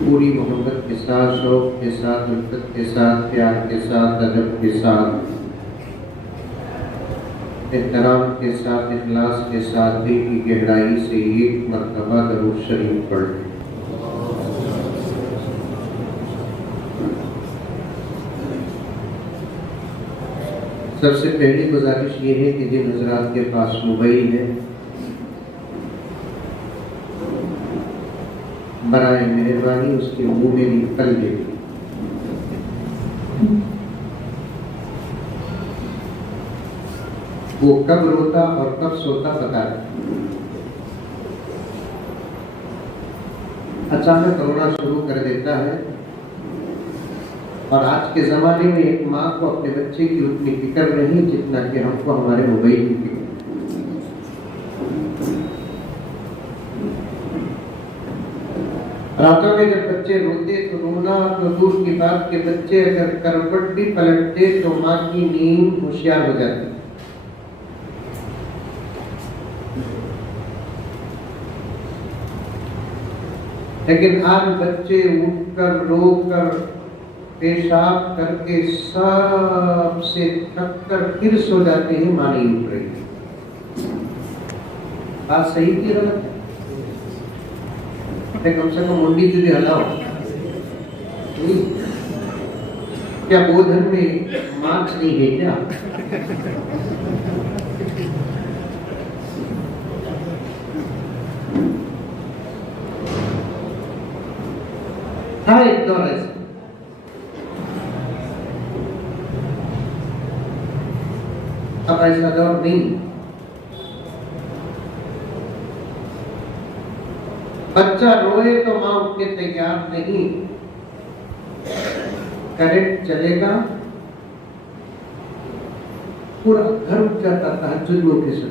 पूरी मोहब्बत के साथ, शौक़ के साथ, उल्फत के साथ, प्यार के साथ, अदब के साथ, एहतराम के साथ, इखलास के साथ दिल की गहराई से एक मरतबा दरूद शरीफ पढ़ लें। सबसे पहली गुजारिश ये है कि जिन हजरात के पास मोबाइल है, बराए मेहरबानी उसके मुंह में निकल दे। वो कब रोता और कब सोता पता नहीं। अचानक रोना शुरू कर देता है। और आज के ज़माने में एक माँ को अपने बच्चे की उतनी फिक्र नहीं जितना कि हमको हमारे मोबाइल की फिक्र। रातों में जब बच्चे रोते तो रोना तो दूर की बात के बच्चे अगर करवट भी पलटते तो माँ की नींद होशियार हो जाती। लेकिन आज बच्चे उठकर रोकर पेशाब करके सबसे थक कर फिर सो जाते हैं, माँ नहीं उठ रही। बात सही की गलत है? कम से कम मुंडी तुझे हलाओ। क्या गोधन में मांस नहीं है क्या? था एक दौर ऐसा। अब ऐसा दौर नहीं। बच्चा रोए तो मां उठने तैयार नहीं। करंट चलेगा, पूरा घर उठ जाता, तहज्जुद में उठे से।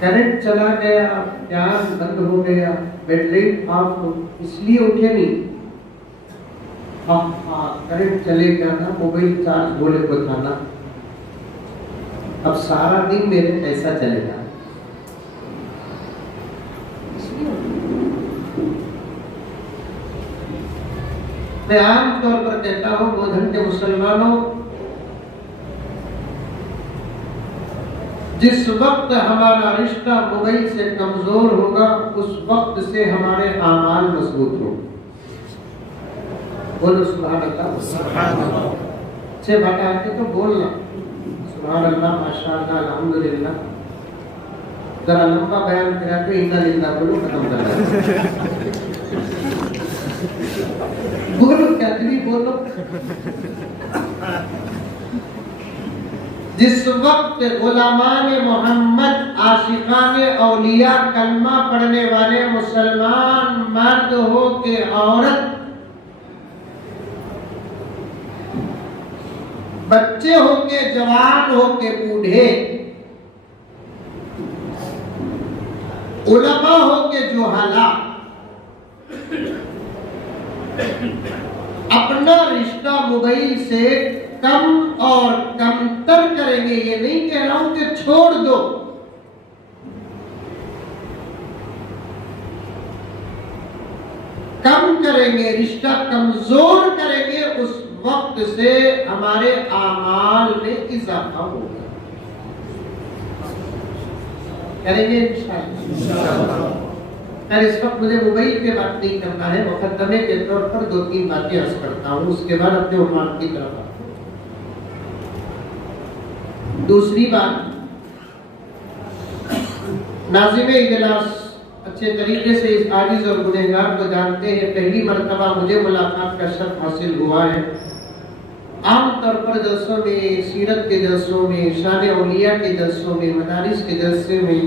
करंट चला गया, फैन बंद हो गया, बैटरी ऑफ हो, इसलिए उठे नहीं। करंट चलेगा ना, मोबाइल चार्ज बोले को था ना, अब सारा दिन मेरे ऐसा चलेगा। मैं आम तौर पर कहता हूं गोधन के मुसलमानों, जिस वक्त हमारा रिश्ता मोबाइल से कमजोर होगा उस वक्त से हमारे आमाल मजबूत होंगे। बोलो सुभान अल्लाह। सुभान अल्लाह। अच्छे बात आके तो बोलना सुभान अल्लाह, माशाअल्लाह, अल्हम्दुलिल्लाह। जरा लंबा बयान करा के इन्ना लिल्लाह बोलो, खत्म कर दो। बोलो क्या भी बोलो। जिस वक्त गुलामान मोहम्मद, आशिकान औलिया, कलमा पढ़ने वाले मुसलमान मर्द हो के औरत, बच्चे हो के जवान हो के बूढ़े, उलमा हो के जुहाला, अपना रिश्ता मोबाइल से कम और कमतर करेंगे। ये नहीं कह रहा हूं कि छोड़ दो, कम करेंगे, रिश्ता कमजोर करेंगे, उस वक्त से हमारे आमाल में इजाफा होगा। करेंगे इंशाअल्लाह। इस वक्त मुझे मोबाइल पे बात नहीं करना है, मुकद्दमे के तौर पर 2-3 बातें अर्ज करता हूँ, उसके बाद अपने उन्वान की तरफ। दूसरी बात, नाज़िम इजलास अच्छे तरीके से इस आजिज और गुनहगार को जानते हैं। पहली मर्तबा मुझे मुलाकात का शर्फ हासिल हुआ है। आम तौर पर जलसों में, सीरत के जलसों में, शान औलिया के जलसों में, मदारिस के जलसे में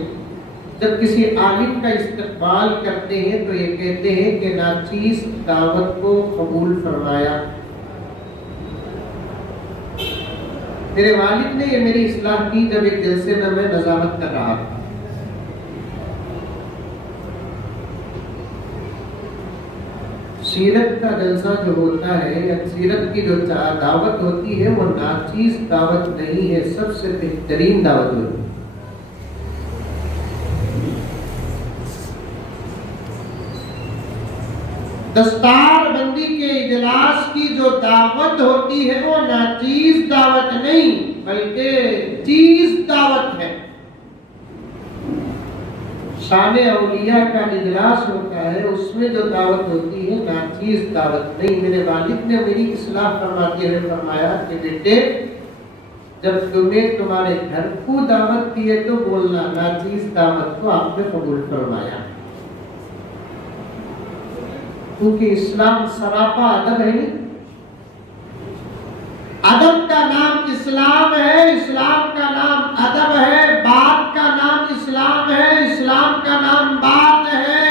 जब किसी आलिम का इस्तकबाल करते हैं तो ये कहते हैं कि नाचीज दावत को कबूल फरमाया। मेरे वालिद ने ये मेरी इस्लाह की जब एक जलसे में मैं नजामत कर रहा था। सीरत का जलसा जो होता है या सीरत की जो दावत होती है वो नाचीज दावत नहीं है, सबसे बेहतरीन दावत होती है। दस्तार बंदी के इजलास की जो दावत होती है वो नाचीज दावत नहीं बल्कि चीज दावत है। शान औलिया का इजलास होता है, उसमें जो दावत होती है नाचीज दावत नहीं। मेरे वालिद ने मेरी इस्लाह फरमाते हुए फरमाया कि बेटे, जब तुम्हें तुम्हारे घर को दावत दी है तो बोलना नाचीज दावत को आपने कबूल फरमाया। क्योंकि इस्लाम सरापा अदब है नहीं। अदब का नाम इस्लाम है, इस्लाम का नाम अदब है, बात का नाम इस्लाम है, इस्लाम का नाम बात है।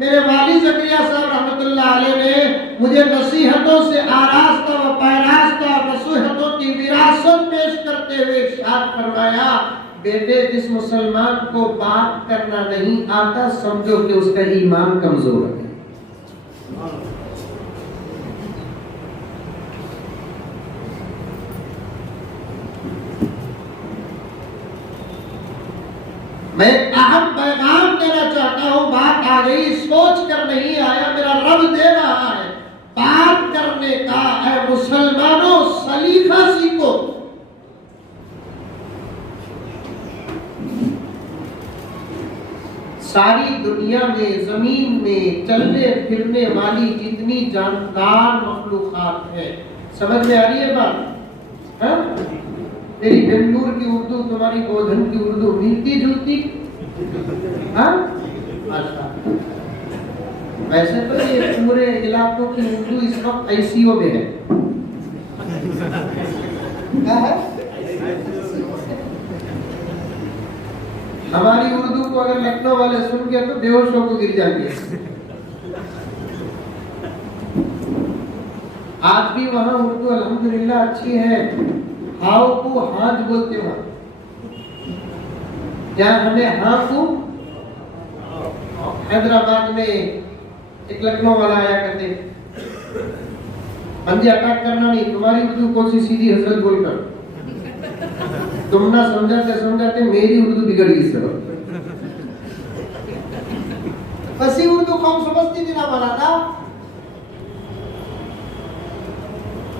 मेरे वाली ज़करिया साहब रहमतुल्लाह अलैह ने मुझे नसीहतों से आरास्ता व पैरास्ता नसीहतों की विरासत पेश करते हुए इरशाद फरमाया, बेटे जिस मुसलमान को बात करना नहीं आता समझो कि उसका ईमान कमजोर है। मैं अहम पैगाम देना चाहता हूं, बात आ गई सोच कर नहीं आया, मेरा रब दे रहा है बात करने का। है मुसलमानों सलीका सीखो। सारी दुनिया में जमीन में चलने फिरने वाली जितनी जानदार मखलूकात है, समझ में आ रही है बात? है मेरी बेंगलुरु की उर्दू तुम्हारी गोधन की उर्दू मिलती जुलती? हाँ अच्छा। वैसे तो ये पूरे इलाकों की उर्दू इस वक्त आईसीयू में है। हमारी उर्दू को अगर लखनऊ वाले सुन गए तो बेहोशों को गिर जाएंगे। आज भी वहाँ उर्दू अल्हम्दुलिल्लाह अच्छी है। हाउ को हाज बोलते हो, क्या हमें हाँ को? हैदराबाद में एक लखनऊ वाला आया करते, पंजे अटैक करना नहीं, तुम्हारी उर्दू कौन सी सीधी हजरत बोलकर तुम ना समझाते समझाते मेरी उर्दू बिगड़ गई सर। फसी उर्दू कौन समझती थी ना बनाना।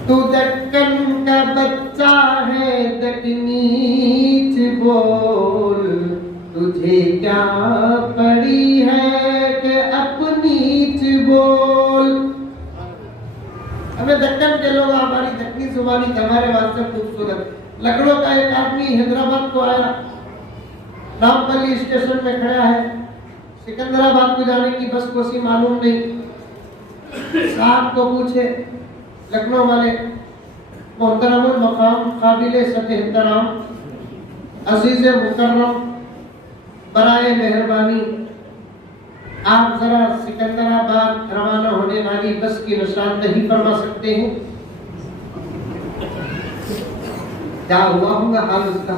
तू दक्कन का बच्चा है दकनीच बोल, तुझे क्या पड़ी है कि अपनीच बोल। हमें दक्कन के लोग हमारी दक्कनी जुबानी हमारे वास्ते खूबसूरत। लखनऊ का एक आदमी हैदराबाद को आया, नामपल्ली स्टेशन में खड़ा है, सिकंदराबाद को जाने की बस कोसी मालूम नहीं। साहब को पूछे लखनऊ वाले, मोहतरमुल मकाम काबिले सत एहतराम अजीज मुकर्रम बराए मेहरबानी, आप जरा सिकंदराबाद रवाना होने वाली बस की निशानदही फरमा सकते हैं? क्या हुआ होगा हाल उसका?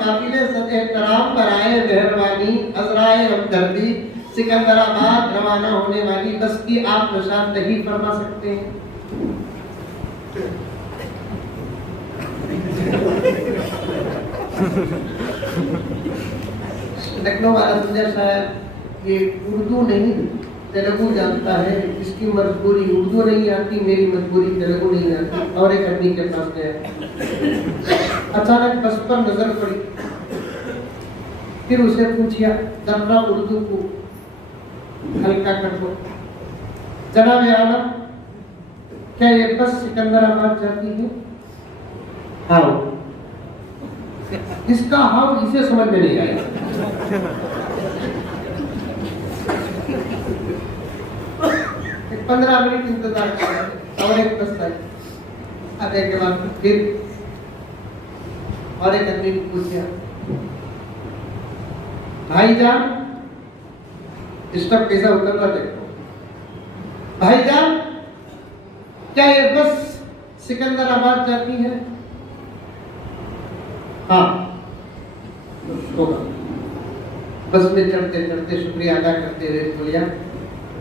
काबिले सद एहतराम बराए मेहरबानी अज़राए हमदर्दी सिकंदराबाद रवाना होने वाली बस की आप निशानदही फरमा सकते हैं? लखनऊ वाला समझा शायद ये उर्दू नहीं तेलुगु जानता है, इसकी मजबूरी उर्दू नहीं आती, मेरी मजबूरी तेलुगु नहीं आती। और एक आदमी के पास गया, अचानक बस पर नजर पड़ी, फिर उसे पूछा जरा उर्दू को हल्का कर दो, जनाब आलम क्या ये बस सिकंदराबाद जाती है? हाँ। इसका हाउ इसे समझ में नहीं आया। एक 15 मिनट इंतजार किया और एक बस आई। आने के बाद फिर और एक आदमी ने पूछा, भाईजान स्टॉप कैसा उतर रहा देखो, भाईजान क्या ये बस सिकंदराबाद जाती है? हाँ होगा। बस में चढ़ते चढ़ते शुक्रिया अदा करते हुए बोलिया,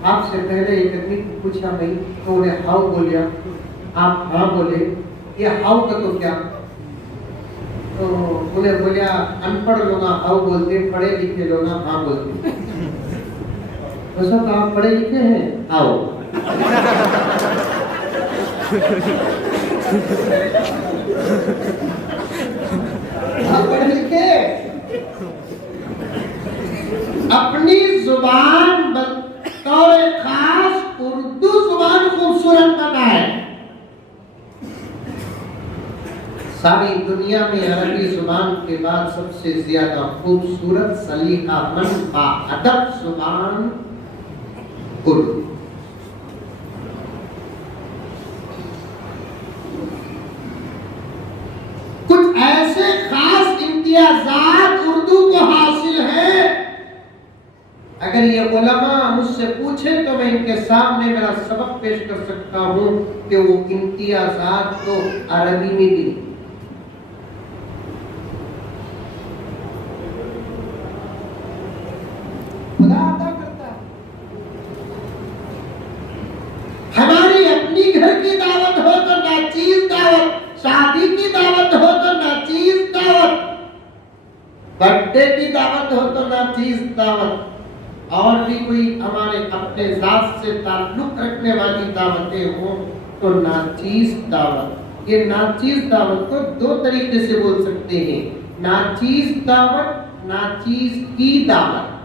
आपसे पहले एक आदमी को पूछा नहीं तो उन्हें हाउ बोलिया, आप हाँ बोले, ये हाउ का तो क्या? तो उन्हें बोलिया अनपढ़ लोग हाउ बोलते, पढ़े लिखे लोग हाँ बोलते। तो सब आप पढ़े लिखे हैं? हाउ। आप पढ़े लिखे? अपनी जुबान बतौर खास उर्दू जुबान खूबसूरत पता है, सारी दुनिया में अरबी जुबान के बाद सबसे ज्यादा खूबसूरत सलीकामंद बाअदब जुबान उर्दू। कुछ ऐसे खास इम्तियाजात उर्दू को हासिल है, अगर ये उलमा मुझसे पूछे तो मैं इनके सामने मेरा सबक पेश कर सकता हूं कि वो इम्तियाजात तो अरबी में भी खुदा अदा करता है। हमारी अपनी घर की दावत हो तो नाचीज दावत, शादी की दावत हो तो नाचीज दावत, बर्थडे की दावत हो तो नाचीज दावत, और भी कोई हमारे अपने जात से ताल्लुक रखने वाली दावतें हो तो नाचीज दावत। ये नाचीज दावत को दो तरीके से बोल सकते हैं, नाचीज दावत, नाचीज की दावत।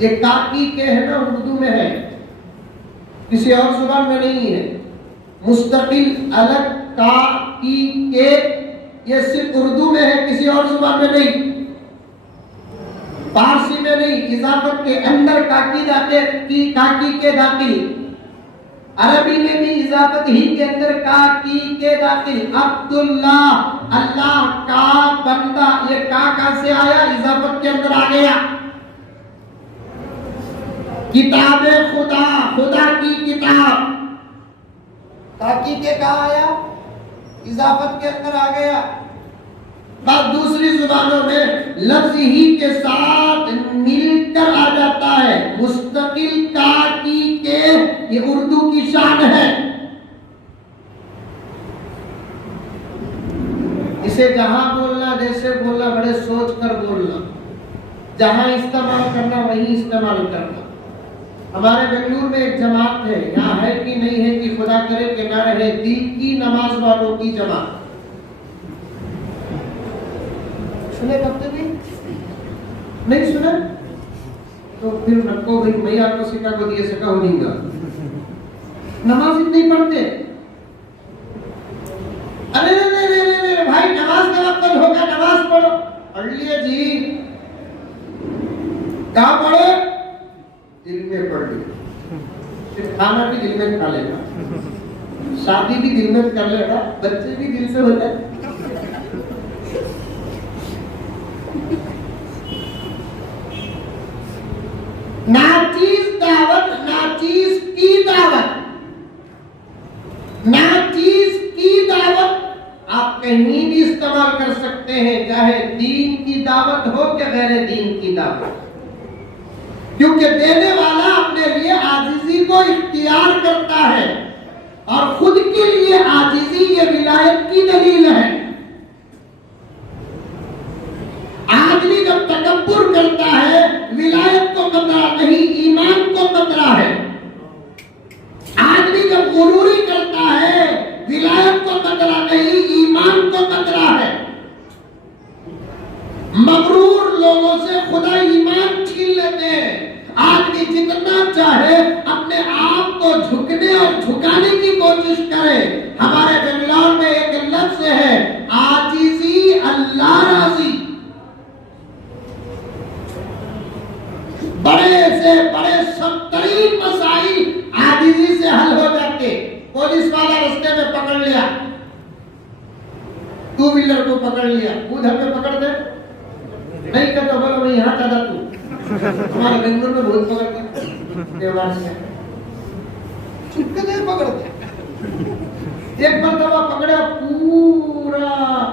ये काकी के है ना, उर्दू में है, किसी और जुबान में नहीं है। मुस्तकिल अलग का की के, ये सिर्फ उर्दू में है, किसी और जुबान में नहीं, फारसी में नहीं। इजाफत के अंदर काकी दाखिल की, काकी के दाखिल। अरबी में भी इजाफत ही के अंदर काकी के दाखिल। अब्दुल्ला, अल्लाह का बंदा, ये का कहां से आया? इजाफत के अंदर आ गया। किताबे खुदा, खुदा की किताब, काकी के कहा आया? इजाफत के अंदर आ गया। बात दूसरी जुबानों में लफ्ज ही के साथ मिलकर आ जाता है। मुस्तकिल का की के, ये उर्दू की शान है। इसे जहां बोलना जैसे बोलना, बड़े सोच कर बोलना, जहां इस्तेमाल करना वहीं इस्तेमाल करना। हमारे बेंगलुरु में एक जमात है, यहाँ है कि नहीं है कि खुदा करे कि ना रहे, दिन की नमाज वालों की जमात। सुने कब तक नहीं सुना तो फिर नको भाई, मैं आपको सिखा को दिए सका हो दूंगा। नमाज नहीं पढ़ते। अरे रे रे रे रे रे भाई, नमाज का वक्त होगा, नमाज पढ़ो। पढ़ लिए जी, कहाँ पढ़े? दिल में पढ़ लिया। फिर खाना भी दिल में खा लेगा, शादी भी दिल में कर लेगा, बच्चे भी दिल से हो जाए। नाचीज दावत, नाचीज की दावत, नाचीज की दावत आप कहीं भी इस्तेमाल कर सकते हैं, चाहे दीन की दावत हो या गैर दीन की दावत, क्योंकि देने वाला अपने लिए आजिजी को इख्तियार करता है और खुद के लिए आजिजी ये विलायत की दलील है। आदमी जब तकब्बुर करता है, विलायत को खतरा नहीं, ईमान को खतरा है। आदमी जब गुरूरी करता है, विलायत को खतरा नहीं, ईमान को खतरा है। मगरूर लोगों से खुदा ईमान छीन लेते हैं। आदमी जितना चाहे अपने आप को झुकने और झुकाने की कोशिश करे। हमारे बेंगलोर में एक लफ्ज है, आजिजी अल्लाह राजी। बड़े से बड़े सबतरीन मसाइल आजिजी से हल हो जाते। पुलिस वाला रास्ते में पकड़ लिया, टू व्हीलर को पकड़ लिया, उधर में पकड़ दे, नहीं करता बोलो मैं यहाँ था तू। हमारे बेंगलुरु में बहुत पकड़ते देवार से चुपके नहीं पकड़ते। एक मरतबा पकड़ा, पूरा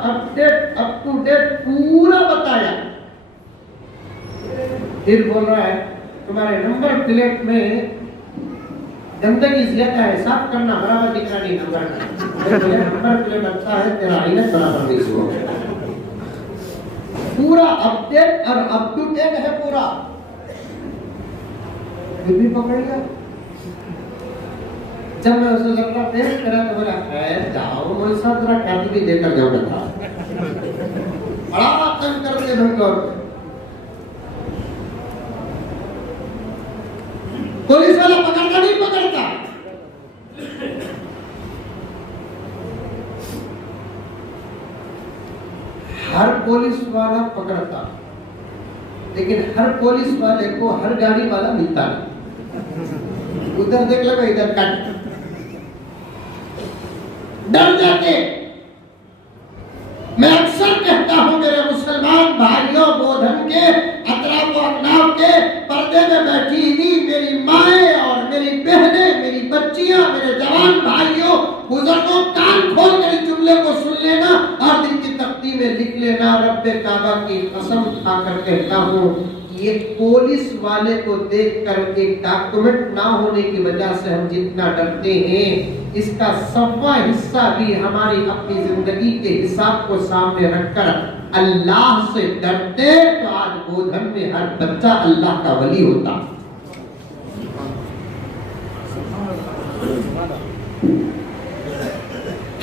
अपडेट अप टू डेट पूरा बताया। फिर बोल रहा है तुम्हारे नंबर प्लेट में गंदगी ज्यादा है, साफ करना, बराबर दिखा नहीं नंबर प्लेट अच्छा है, तेरा आईना बराबर नहीं हुआ। पूरा अपडेट और अप टू डेट है पूरा, फिर भी पकड़ लिया। जब मैं उसे लग रहा पेश करा तो बोला खैर जाओ, मेरे साथ जरा खाती भी देकर जाओ था। बड़ा तंग करते बेंगलोर में। पुलिस वाला पकड़ता नहीं पकड़ता, पुलिस वाला पकड़ता, लेकिन हर पुलिस वाले को हर गाड़ी वाला मिलता नहीं। उधर देख लो, इधर काट, डर जाते। मैं अक्सर कहता हूं मेरे मुसलमान भाइयों, गोधन के अतराफ व अकनाफ के पर्दे में बैठी हुई मेरी माएं और मेरी बहनें, मेरी बच्चियां, मेरे जवान भाइयों, बुजुर्गों, कान खोल कर इस जुमले को सुन लेना और दिल की तख्ती में लिख लेना। रब्बे काबा की कसम खाकर कहता हूं, ये पुलिस वाले को देखकर एक डॉक्यूमेंट ना होने की वजह से हम जितना डरते हैं, इसका 100वां हिस्सा भी हमारी अपनी जिंदगी के हिसाब को सामने रखकर अल्लाह से डरते तो आज गोधन में हर बच्चा अल्लाह का वली होता।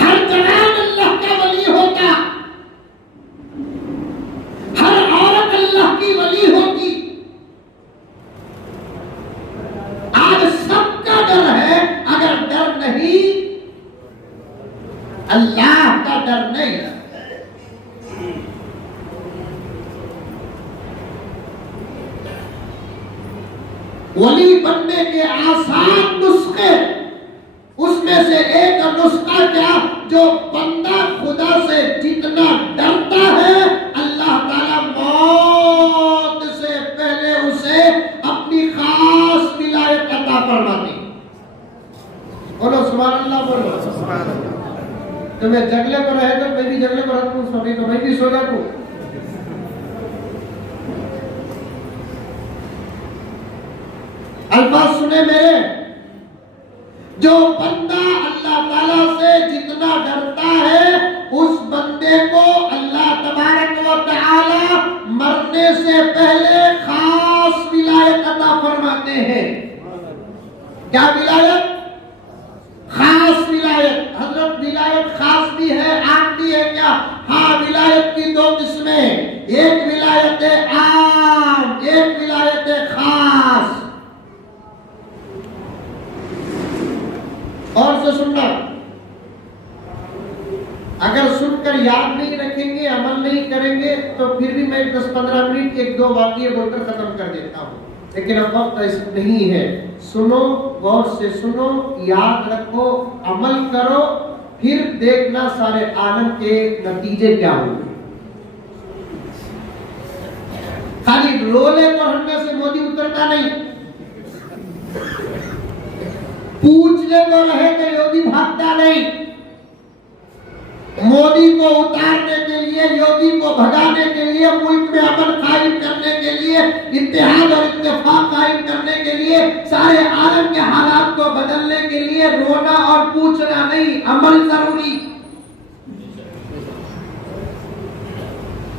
हर जवान अल्लाह का वली होता, हर औरत अल्लाह की वली होती। आज सबका डर है, अगर डर नहीं, अल्लाह का डर नहीं। वली बनने के आसान नुस्खे, उसमें से एक नुस्खा क्या, जो बंदा खुदा से जितना डरता है, अल्लाह ताला मौत से पहले उसे अपनी खास विलायत अता फरमाती। बोलो सुभान अल्लाह, बोलो सुभान अल्लाह। तो मैं जगले पर रहेगा, मैं भी जगले पर रहूं, सभी तो मैं भी सो जाऊं। अल्फाज सुने मेरे, जो बंदा अल्लाह ताला से जितना डरता है, उस बंदे को अल्लाह तबारक व तआला मरने से पहले खास विलायत अता फरमाते हैं। क्या विलायत? खास विलायत। हजरत विलायत खास भी है, आम भी है क्या? हाँ, विलायत की दो किस्में, एक विलायत है आम, एक विलायत है खास। और से सुनना, अगर सुनकर याद नहीं रखेंगे, अमल नहीं करेंगे, तो फिर भी मैं 10-15 मिनट एक दो वाक्य बोलकर खत्म कर देता हूं, लेकिन अब वक्त ऐसा नहीं है। सुनो, गौर से सुनो, याद रखो, अमल करो, फिर देखना सारे आलम के नतीजे क्या होंगे। खाली रोले पढ़ने से मोदी उतरता नहीं, पूछने को रहे तो योगी भागता नहीं। मोदी को उतारने के लिए, योगी को भगाने के लिए, मुल्क में अमन कायम करने के लिए, इत्तेहाद और इत्तेफाक कायम करने के लिए, सारे आलम के हालात को बदलने के लिए रोना और पूछना नहीं, अमल जरूरी।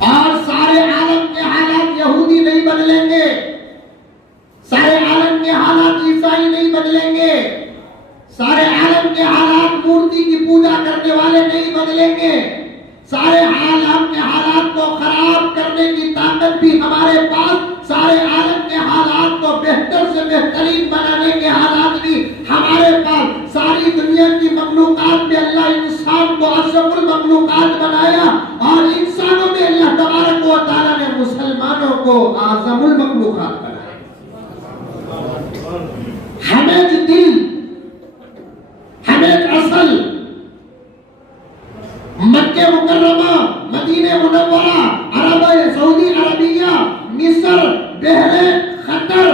और सारे आलम के हालात यहूदी नहीं बदलेंगे, सारे आलम के हालात ईसाई नहीं बदलेंगे, सारे आलम के हालात मूर्ति की पूजा करने वाले नहीं बदलेंगे। सारे आलम के हालात को खराब करने की ताकत भी हमारे पास, सारे आलम के हालात को बेहतर से बेहतरीन बनाने के हालात भी हमारे पास। सारी दुनिया की मखलूकात में अल्लाह इंसान को अशरफुल मखलूकात बनाया और इंसानों में अल्लाह तबारक व तआला ने मुसलमानों को आज़मुल मखलूकात बनाया। हमें दिल, हमें असल, मक्के मुकर्रमा, मदीने मुनव्वरा, अरब सऊदी अरबिया, मिस्र, बहरीन, कतर,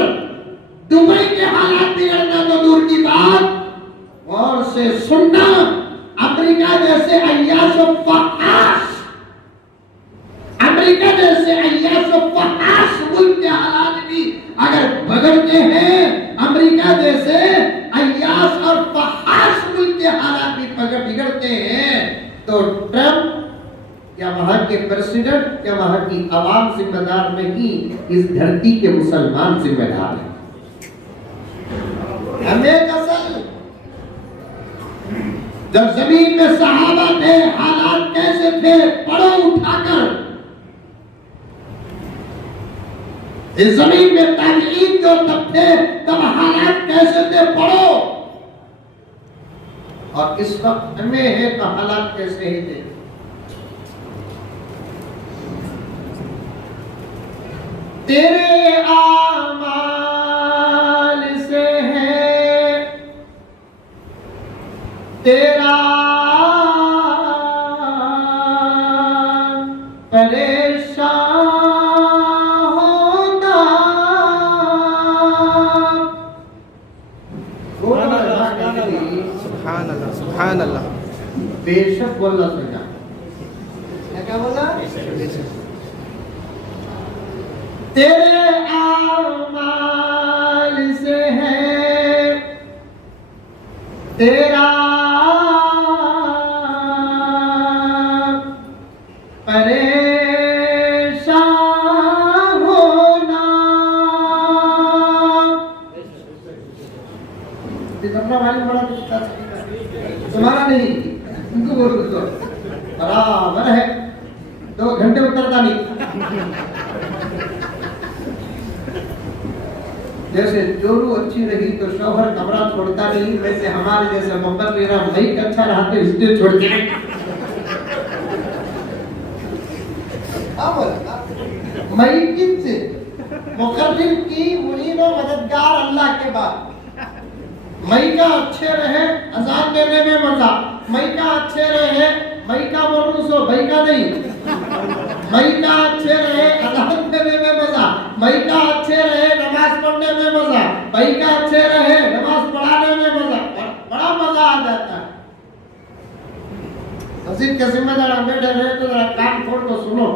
दुबई के हालात बिगड़ना तो दूर की बात, और से सुनना, अमेरिका जैसे अय्याश व फहाश, अमेरिका जैसे अय्याश व फहाश मुल्क के हालात भी अगर बिगड़ते हैं, अमेरिका जैसे अय्याश और फहाश मुल्क के हालात भी बिगड़ते हैं, तो ट्रंप या वहां के प्रेसिडेंट या वहां की आवाम जिम्मेदार नहीं, इस धरती के मुसलमान जिम्मेदार हैं। हमें असल, जब जमीन में सहाबा थे, हालात कैसे थे, पढ़ो उठाकर। इस जमीन में ताबीईन जो तब थे, तब हालात कैसे थे, पढ़ो। और इस वक्त हमें है तो हालात कैसे ही थे। तेरे आमाल से है तेरा परेशान होना। सुभान अल्लाह, सुभान अल्लाह। बेशक बोलना सका। क्या बोला? तेरे आमाल से है तेरा परेशान होना। अपना मालिक बड़ा दिखता है, तुम्हारा नहीं, उनको बोल दो बराबर है, 2 घंटे उतरता नहीं। जैसे जोरू अच्छी रही तो शौहर कमरा छोड़ता नहीं, वैसे हमारे जैसे मोहब्बत मेरा मईक अच्छा रहा तो इसलिए छोड़ते नहीं। मईक से मुकर्रिर की मुनीब व मददगार अल्लाह के बाद मईका अच्छे रहे, अजान देने में मजा। मईका अच्छे रहे, मईका बोलूं सो मईका नहीं, मईका अच्छे रहे, अजान देने में मजा। मईका अच्छे रहे, नमाज पढ़ने में मजा। मईका अच्छे रहे, नमाज पढ़ाने में मजा, बड़ा मजा आ जाता है। मस्जिद के जिम्मेदार हम बैठे रहे तो जरा कान खोल को सुनो।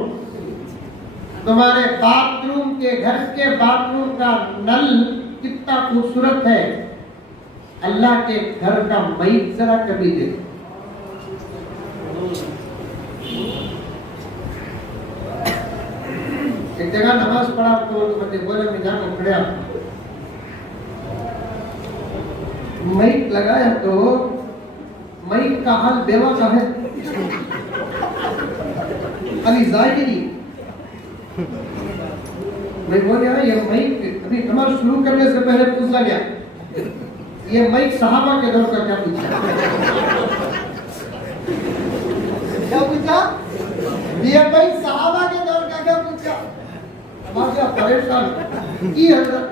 तुम्हारे बाथरूम के घर के बाथरूम का नल कितना खूबसूरत है, अल्लाह के घर का मईक जरा कभी देखो। एक जगह नमाज पढ़ा तो मैं बोले मैं जाकर खड़ा, मईक लगाया तो मईक का हाल बेवा का है, अली जाहिरी। मैं बोले ये मईक अभी नमाज शुरू करने से पहले पूछा गया, ये मईक सहाबा के दौर का क्या पूछा? क्या पूछा? ये मईक सहाबा के दौर का क्या पूछा? हमारे परेशान की हजरत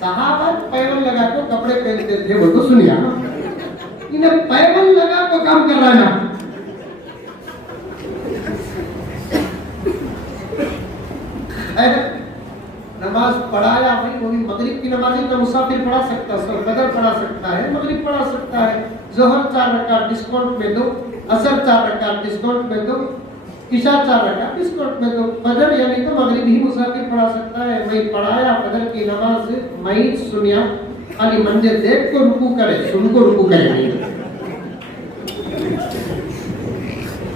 सहाबा पैबंद लगा को कपड़े पहनते थे, वो तो सुनिया ना, इन्हें पैबंद लगा को काम कर रहा है ना। नमाज पढ़ाया भाई, वो भी मगरिब की नमाज ही तो मुसाफिर पढ़ा सकता है, बदर पढ़ा सकता है, मगरिब पढ़ा सकता है। जोहर 4 रकात डिस्काउंट में दो, असर 4 रकात डिस्काउंट में दो, इशा 4 रकात डिस्काउंट में दो। बदर यानी तो मगरिब ही मुसाफिर पढ़ा सकता है। मैं पढ़ाया बदर की नमाज, मैं सुनिया खाली मंदिर देख को रुकू करे, सुन को रुकू करे।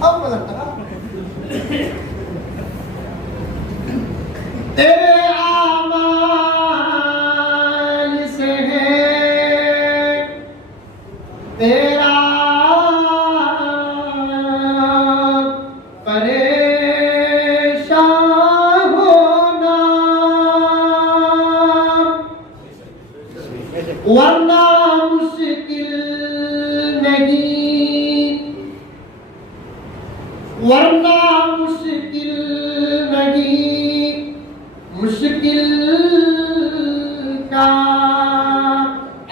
अब तेरे आमाल से है तेरा परेशान होना, वरना मुश्किल नहीं, वरना मुश्किल नहीं, मुश्किल का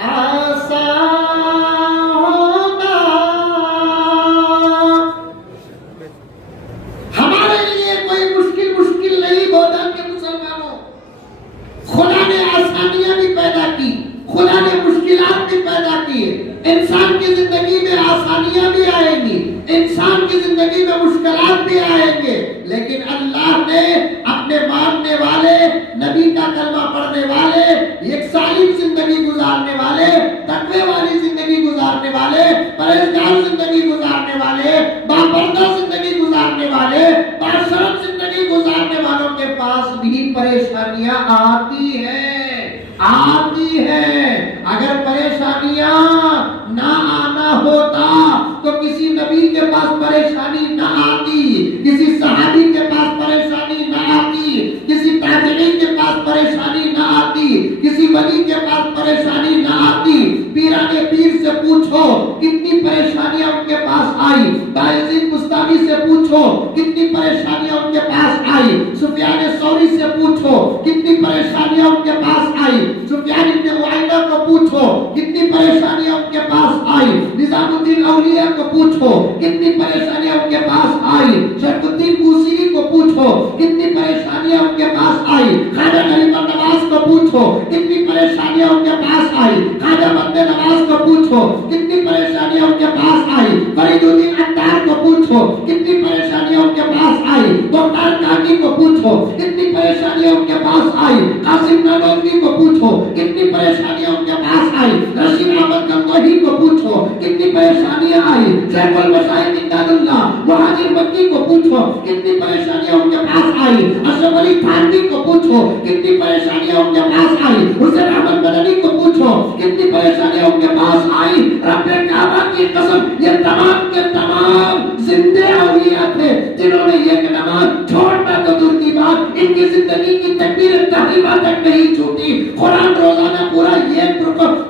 आसान होना। हमारे लिए कोई मुश्किल नहीं बोला के मुसलमानों, खुदा ने आसानियां भी पैदा की, खुदा ने मुश्किलात भी पैदा की। इंसान की जिंदगी में आसानियां भी आएंगी, इंसान की जिंदगी में मुश्किलात भी आएंगे, लेकिन अल्लाह ने अपने मानने वाले, नबी का कलमा पढ़ने वाले, एक सालिम जिंदगी गुजारने वाले, तकवे वाली जिंदगी गुजारने वाले, परहेजगार जिंदगी गुजारने वाले, बापर्दा जिंदगी गुजारने वाले, बाशरफ जिंदगी गुजारने वालों के पास भी परेशानियां आती है। अगर परेशानियां ना आना होता तो किसी नबी के पास परेशानी ना आती, किसी सहाबी के से पूछो कितनी परेशानियां उनके पास आई। बायजीद बुस्तामी से पूछो कितनी परेशानियां उनके पास आई। सुफियान सौरी से पूछो कितनी परेशानियां उनके पास आई। सुफियान इब्न उयैना को पूछो कितनी परेशानियां उनके पास आई। निजामुद्दीन औलिया को पूछो कितनी परेशानियां उनके पास आई। शरफुद्दीन बूसीरी को पूछो कितनी परेशानियां उनके पास आई। ख्वाजा गरीब नवाज को पूछो कितनी परेशानियां उनके पास आई। ख्वाजा बंदे नवाज को पूछो कितनी परेशानियां उनके पास आई। फरीदुद्दीन अत्तार को पूछो कितनी परेशानियां उनके पास आई। मुख्तार काकी को पूछो कितनी परेशानियां उनके पास आई। कासिम नानोतवी को पूछो कितनी परेशानियां उनके पास आई। रशीद अहमद गंगोही को पूछो कितनी परेशानियां आई। सैफुल मशाइख इमदादुल्लाह मुहाजिर मक्की को पूछो कितनी परेशानियां उनके पास आई। अशरफ अली थानवी को पूछो कितनी परेशानियां उनके पास आई। हुसैन अहमद मदनी को पूछो कितनी परेशानियां उनके पास आई। रब्बे काबा की कसम ये तमाम के तमाम जिंदे औलिया थे जिन्होंने ये नमाज छोड़ना तो दूर की बात इनकी जिंदगी की तकबीर तहरीमा तक नहीं छूटी। कुरान रोजाना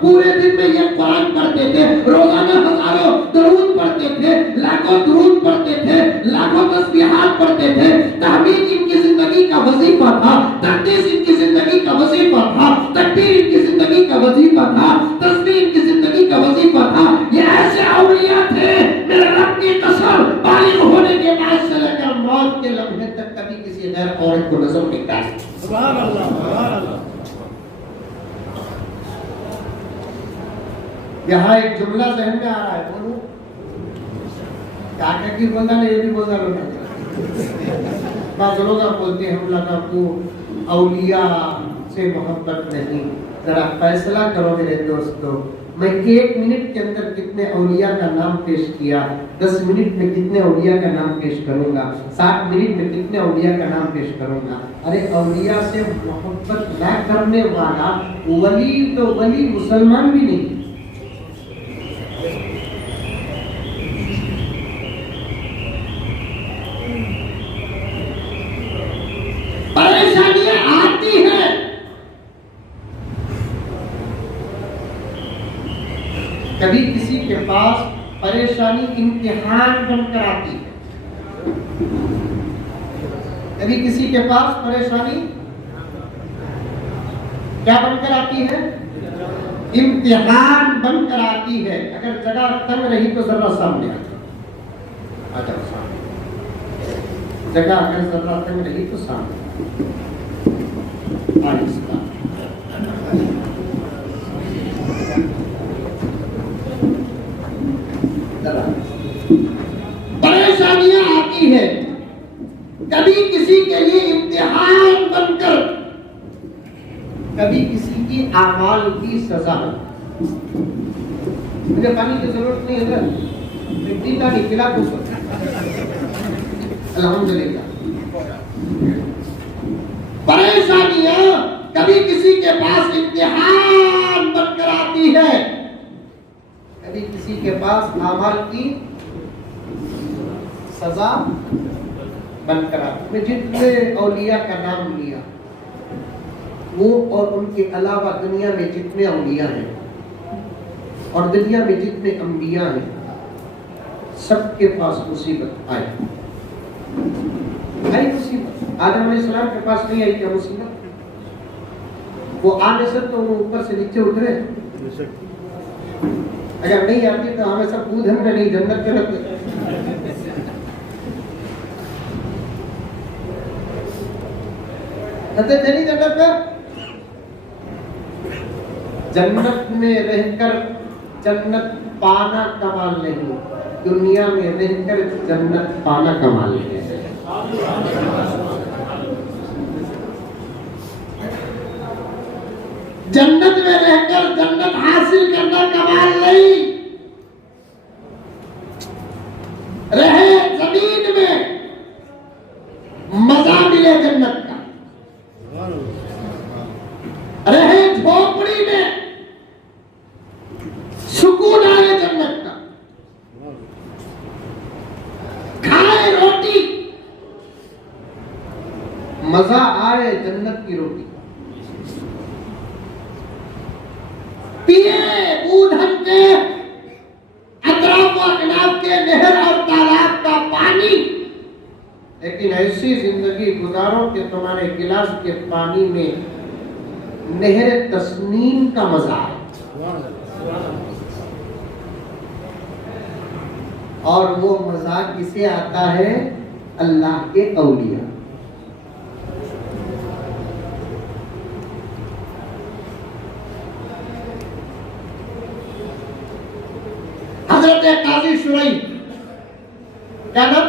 पूरे दिन में ये कुरान पढ़ते थे। रोजाना हजारों दुरूद पढ़ते थे, लाखों दुरूद पढ़ते थे, लाखों तस्बीहात पढ़ते थे। तहमीद इनकी जिंदगी का वजीफा था, तकदीस इनकी जिंदगी का वजीफा था, तकबीर इनकी जिंदगी का वजीफा था, तस्बीह इनकी जिंदगी का वजीफा था। ये ऐसे औलिया थे मेरे रब की कसम बालिग होने के बाद से लेकर मौत के लम्हे तक कभी किसी गैर औरत को नजर नहीं डाली। सुभान अल्लाह, सुभान अल्लाह। यहाँ एक जुमला जहन में आ रहा है, बोलूं क्या की बोलना नहीं, ये भी बोलना बात लोग बोलते हैं हम लगा को औलिया से मोहब्बत नहीं। जरा फैसला करो मेरे दोस्तों, मैं 1 मिनट के अंदर कितने औलिया का नाम पेश किया, 10 मिनट में कितने औलिया का नाम पेश करूंगा, 60 मिनट में कितने औलिया का नाम पेश करूंगा। अरे औलिया से मोहब्बत न करने वाला वली तो वली मुसलमान भी नहीं। परेशानियां आती हैं, कभी किसी के पास परेशानी इम्तिहान बनकर आती है, कभी किसी के पास परेशानी क्या बनकर आती है, इम्तिहान बनकर आती है। अगर जगह तंग रही तो जरा सामने आ जाओ, सामने जगह अगर जरा तंग रही तो सामने परेशानियां आती है, कभी किसी के लिए इम्तिहान बनकर, कभी किसी की आमाल की सजा। मुझे पानी की जरूरत नहीं है, पीता नहीं, पिला को अल्हम्दुलिल्लाह। परेशानियां कभी किसी के पास इम्तिहान बनकर आती है, कभी किसी के पास आमाल की सजा बनकर आती है। जितने औलिया का नाम लिया वो और उनके अलावा दुनिया में जितने औलिया हैं और दुनिया में जितने अंबिया हैं, सबके पास मुसीबत आई मुसीबत। आदम अलैहिस्सलाम के पास नहीं आई क्या मुसीबत? वो आने से तो वो ऊपर से नीचे उतरे, अगर नहीं आती तो हमें सब कूद हम नहीं जन्नत के रखते। थे नहीं जन्नत में, जन्नत में रहकर जन्नत पाना कमाल नहीं, दुनिया में रहकर जन्नत पाना कमाल नहीं। जन्नत में रहकर जन्नत हासिल करना कमाल नहीं, रहे जमीन में मजा मिले जन्नत का, रहे झोपड़ी में सुकून आए जन्नत का, खाए रोटी मजा आए जन्नत की रोटी, पिए ऊधम के ऐसी जिंदगी गुजारो कि तुम्हारे गिलास के पानी में नहर तस्नीम का मजा है। और वो मजा किसे आता है? अल्लाह के औलिया। हजरत काजी शुरई, क्या नाम?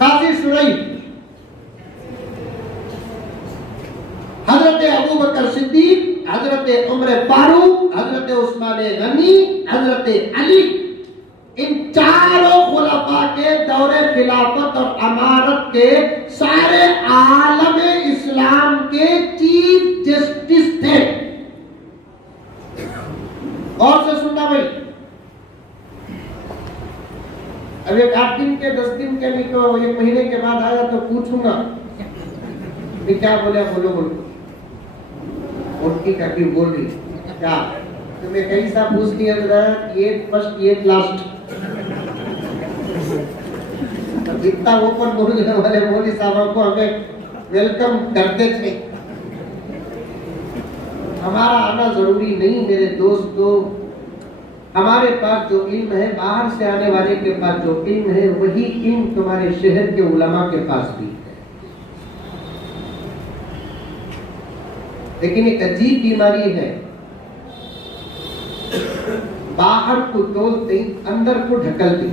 काजी शुरई, हजरत अबू बकर सिद्दीक, हजरत उमर फारूक, हजरत उस्मान गनी, हजरत अली, इन चारों खुलाफा के दौरे खिलाफत और अमारत के सारे आलम इस्लाम के चीफ जस्टिस थे। और से सुनना भाई, अब एक 8 दिन के 10 दिन के नहीं तो 1 महीने के बाद आया तो पूछूंगा क्या बोले, बोलो उनकी काकी बोल रही क्या तुम्हें कई सा पूछ लिया ये फर्स्ट ये लास्ट जितना ऊपर बोलने वाले मौलवी साहब को हमें वेलकम करते थे। हमारा आना जरूरी नहीं मेरे दोस्तों। हमारे पास जो इल्म है, बाहर से आने वाले के पास जो इल्म है, वही इल्म तुम्हारे शहर के उलमा के पास भी है। लेकिन एक अजीब बीमारी है, बाहर को तोलते अंदर को ढकलते।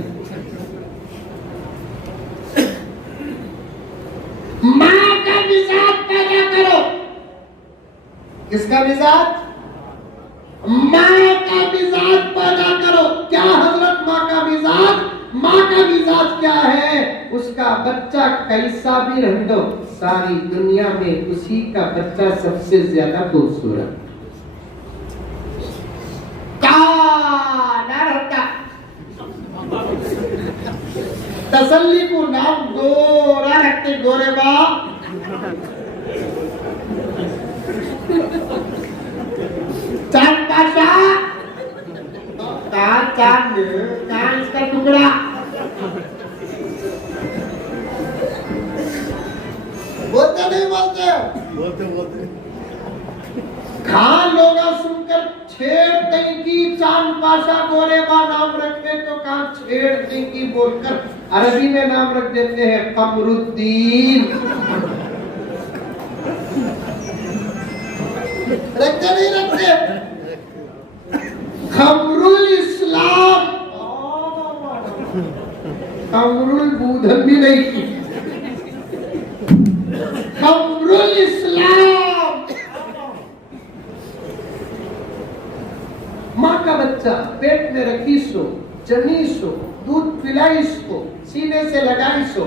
माँ का मिजाज पैदा करो। किसका मिजाज? माँ का मिजाज पैदा करो। क्या हजरत माँ का मिजाज? माँ का मिजाज क्या है? उसका बच्चा कैसा भी रह दो, सारी दुनिया में उसी का बच्चा सबसे ज्यादा खूबसूरत। तसल्ली को नाम गोरा रखते, गोरे बाप चांद पाशा, चांद इसका टुकड़ा। बोलते नहीं बोलते खान लोग सुनकर छेड़ की चांद पाशा गोरे बा नाम रखते तो कहां छेड़ की बोलकर अरबी में नाम रख देते हैं कमरुद्दीन। रखते नहीं रखते? खमरुल इस्लाम, खमरुल बूधन भी नहीं की, खमरुल इस्लाम। माँ का बच्चा पेट में रखी सो, जनी सो, दूध पिलाई सो, सीने से लगाई सो।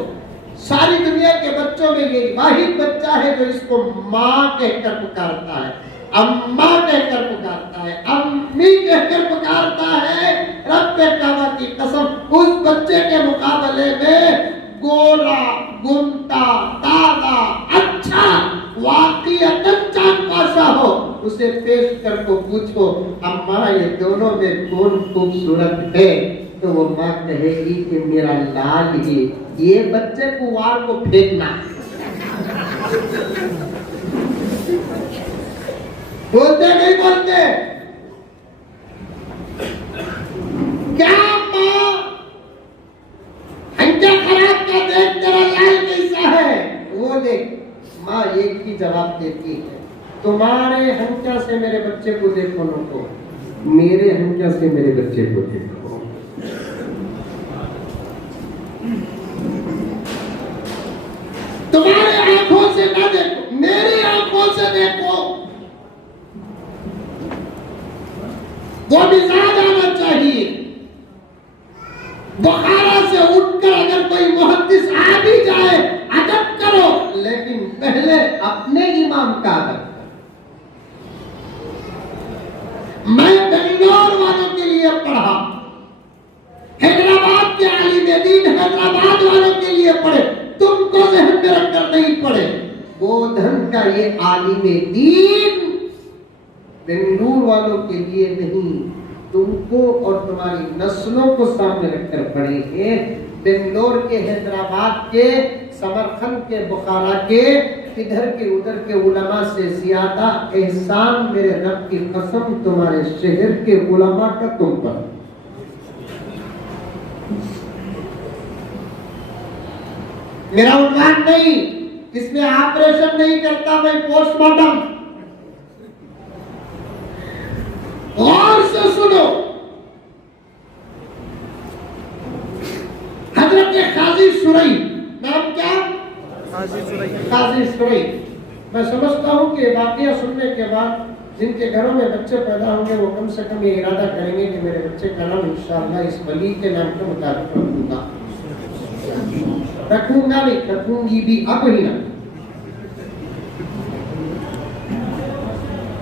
सारी दुनिया के बच्चों में ये वाहिद बच्चा है जो इसको माँ कहकर पुकारता है, अम्मा कहकर पुकारता है, अम्मी कहकर पुकारता है। रब के काबा की कसम, उस बच्चे के मुकाबले में गोरा, गुमटा, ताजा, अच्छा, वाक़ियतन चांद पाशा हो, उसे पेश कर को पूछो अम्मा ये दोनों में कौन खूबसूरत है, तो वो माँ कहेगी कि मेरा लाल ही। ये बच्चे को वार को फेंकना। बोलते नहीं बोलते? क्या माँ हंचा खराब का देख तेरा लाल कैसा है? वो देख माँ एक ही जवाब देती है, तुम्हारे हंचा से मेरे बच्चे को देखो न को, मेरे हंचा से मेरे बच्चे को देखो। तुम्हारे आंखों से ना देखो, मेरी आंखों से देखो। वो मिजाज आना चाहिए। बुखारा से उठकर अगर कोई मुहद्दिस आ भी जाए, अदब करो, लेकिन पहले अपने इमाम का अदब। मैं बेंगलोर वालों के लिए पढ़ा, हैदराबाद के आलिम दीन हैदराबाद वालों के लिए पढ़े, तुमको ज़हन में रखकर नहीं पढ़े। गोधन का ये आलिम दीन बेंगलुरु वालों के लिए नहीं, तुमको और तुम्हारी नस्लों को सामने रखकर पढ़े हैं। बेंगलोर के, हैदराबाद के समरकंद के, बुखारा के, इधर के उधर के उलमा से ज्यादा एहसान मेरे रब की कसम तुम्हारे शहर के उलमा का तुम पर। मेरा उन्वान नहीं, इसमें ऑपरेशन नहीं करता मैं, पोस्टमार्टम। गौर से सुनो, हजरत काजी सुरई, नाम क्या? काजी सुरई। मैं समझता हूँ कि वाकया सुनने के बाद जिनके घरों में बच्चे पैदा होंगे वो कम से कम ये इरादा करेंगे कि मेरे बच्चे का नाम इंशाअल्लाह इस वली के नाम के मुताबिक रखूंगा। रखूंगा नहीं, रखूंगी भी, अब ही ना।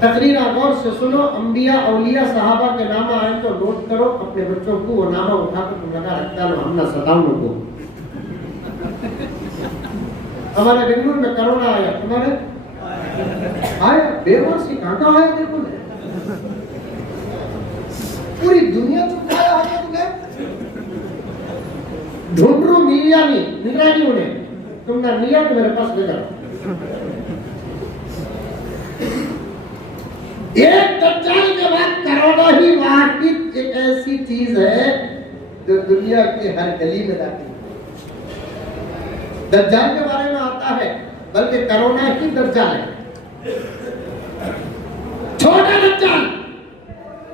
तकरीरा गौर से सुनो, अंबिया औलिया सहाबा के नाम आए तो नोट करो, अपने बच्चों को वो नामा उठाकर तुम लगा रखता लो, हम ना सताओ को। हमारे बेंगलुरु में कोरोना आया, तुम्हारे आया? बेवासी कहाँ आया? देखो पूरी दुनिया चुकाया होगा तुम्हें। ढूंढरू मिलिया नहीं, मिल रहा नहीं उन्हें, तुमने लिया तो मेरे पास लेकर। एक दज्जाल के बाद कोरोना ही वाहिद एक ऐसी चीज है जो दुनिया के हर गली में दाखिल। दज्जाल के बारे में आता है, बल्कि कोरोना ही दज्जाल है, छोटा दज्जाल।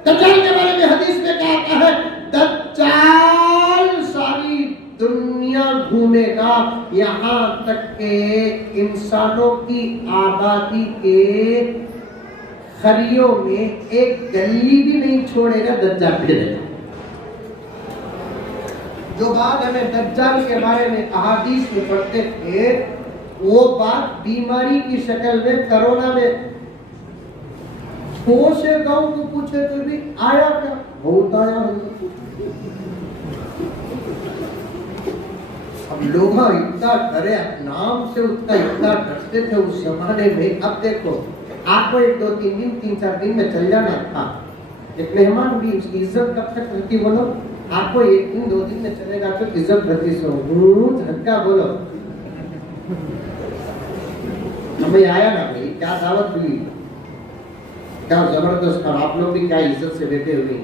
दज्जाल के बारे में हदीस में क्या आता है? दज्जाल सारी दुनिया घूमेगा, यहाँ तक के इंसानों की आबादी के खरियों में एक गली भी नहीं छोड़ेगा, दज्जाल फिरेगा। जो बात हमें दज्जाल के बारे में अहादीस में पढ़ते थे, वो बात बीमारी की शक्ल में कोरोना में से गांव को पूछे तो भी आया क्या? बहुत आया। अब लोग इतना डरे, नाम से उतना इतना डरते थे उस जमाने में। अब देखो, आपको 1 2 3 दिन 3 4 दिन में चल जाना था। एक मेहमान भी उसकी इज्जत कब तक रहती? बोलो, आपको 1 दिन 2 दिन में चलेगा तो इज्जत रहती सो झटका बोलो। हमें आया ना भाई, क्या दावत मिली, क्या जबरदस्त। और आप लोग भी क्या इज्जत से बैठे हुए,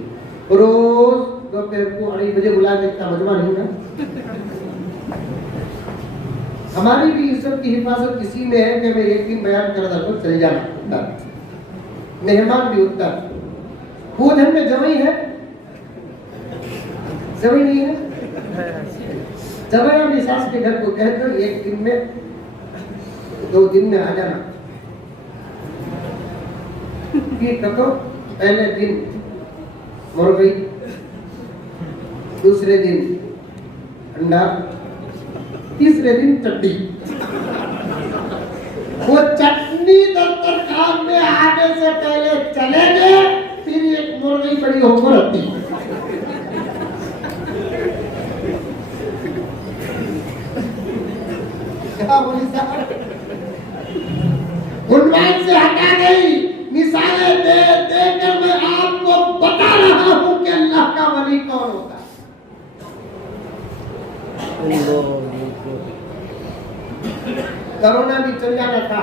रोज दोपहर को 2:30 बजे बुला देता, मजमा नहीं ना। हमारी भी इज्जत की हिफाजत इसी में है कि मैं 1 दिन बयान कर दो चल जाना। मेहमान भी उठता, खुद में जवाई है, जवाई नहीं है, जवाई अपनी सास के घर को कह दो 1 दिन में 2 दिन में आ जाना। तो पहले दिन मुर्गी, दूसरे दिन अंडा, तीसरे दिन चटनी। वो चटनी दस्तरखान में आने से पहले चले गए, फिर एक मुर्गी बड़ी होकर आती। क्या बोली साहब? उन्वान से हटा गई। मिसालें दे देकर मैं आपको बता रहा हूं कि अल्लाह का वली कौन होता है। कोरोना भी चल जाना था,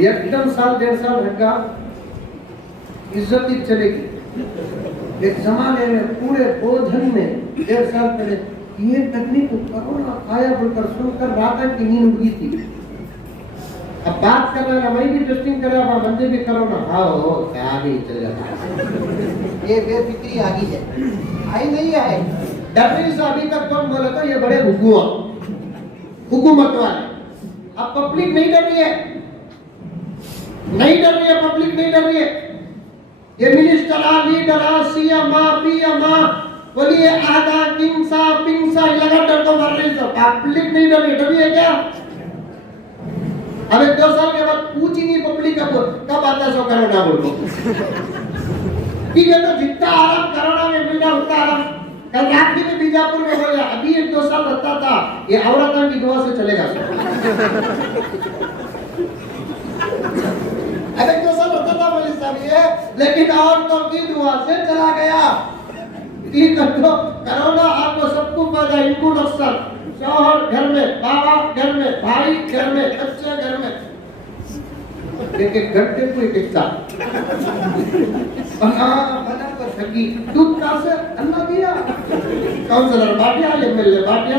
एकदम 1 1.5 साल लगा, इज्जत ही चलेगी। एक जमाने में पूरे बोधन में 1.5 साल पहले ये तकनीक कोरोना आया बोलकर सुनकर रात की नींद उड़ी थी। अब बात कर रहे हैं, मैं भी टेस्टिंग कर रहा, बंदे भी कोरोना, हाँ हो क्या भी चल जाता। ये बेफिक्री आ गई है, आई नहीं है। डरने से अभी तक कौन बोला था? ये बड़े हुकूमत वाले। अब पब्लिक नहीं डर रही है, नहीं डर रही है, पब्लिक नहीं डर रही है। ये मिनिस्टर लीडर सीएम पीएम बोलिए आधा किंसा पिंसा लगातार तो मार रही है, पब्लिक नहीं डर रही है क्या? अब 2 साल के बाद पूछ ही नहीं पब्लिक कब आता है, 100 करोड़ बोलो। ठीक है, तो जितना आराम कोरोना में मिला उतना आराम कल रात्रि में बीजापुर में हो गया। अभी 1 2 साल रहता था, ये औरतों की दुआ से चलेगा। अरे 2 साल रहता था बोले साहब ये, लेकिन औरतों की दुआ से चला गया। ठीक है, तो कोरोना आपको सबको फायदा, इनको नुकसान, शौहर घर में, बाबा घर में, भाई घर में, बच्चे घर में, एक घंटे को एक हिस्सा बना कर सकी। दूध कहाँ से? अल्लाह दिया। काउंसलर बाटिया, एमएलए बाटिया,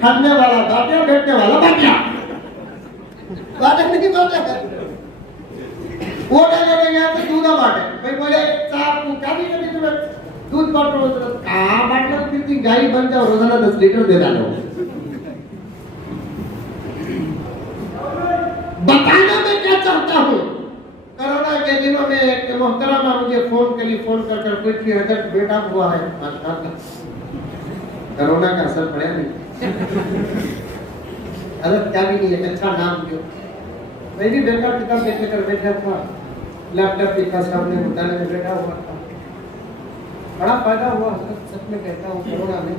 खाने वाला बाटिया, बैठने वाला बाटिया, बाटे नहीं बाटे। वो डाले गया तो दूध बाटे, भाई बोले साहब को क्या भी कभी तुम्हें दूध बांटो, कहाँ बांटो, कितनी गाय बन जाओ, रोजाना 10 लीटर दे डालो। बताना मैं क्या चाहता हूँ, कोरोना के दिनों में एक मोहतरमा मुझे फोन कर पूछी, हजरत बेटा हुआ है, कोरोना का असर पड़ा नहीं, हजरत क्या भी नहीं है, अच्छा नाम दो। मैं भी बेटा किताब लेकर बैठा था, लैपटॉप लिखा सामने, मुताले में बैठा हुआ था। बड़ा फायदा हुआ हजरत, सच में कहता हूँ, कोरोना में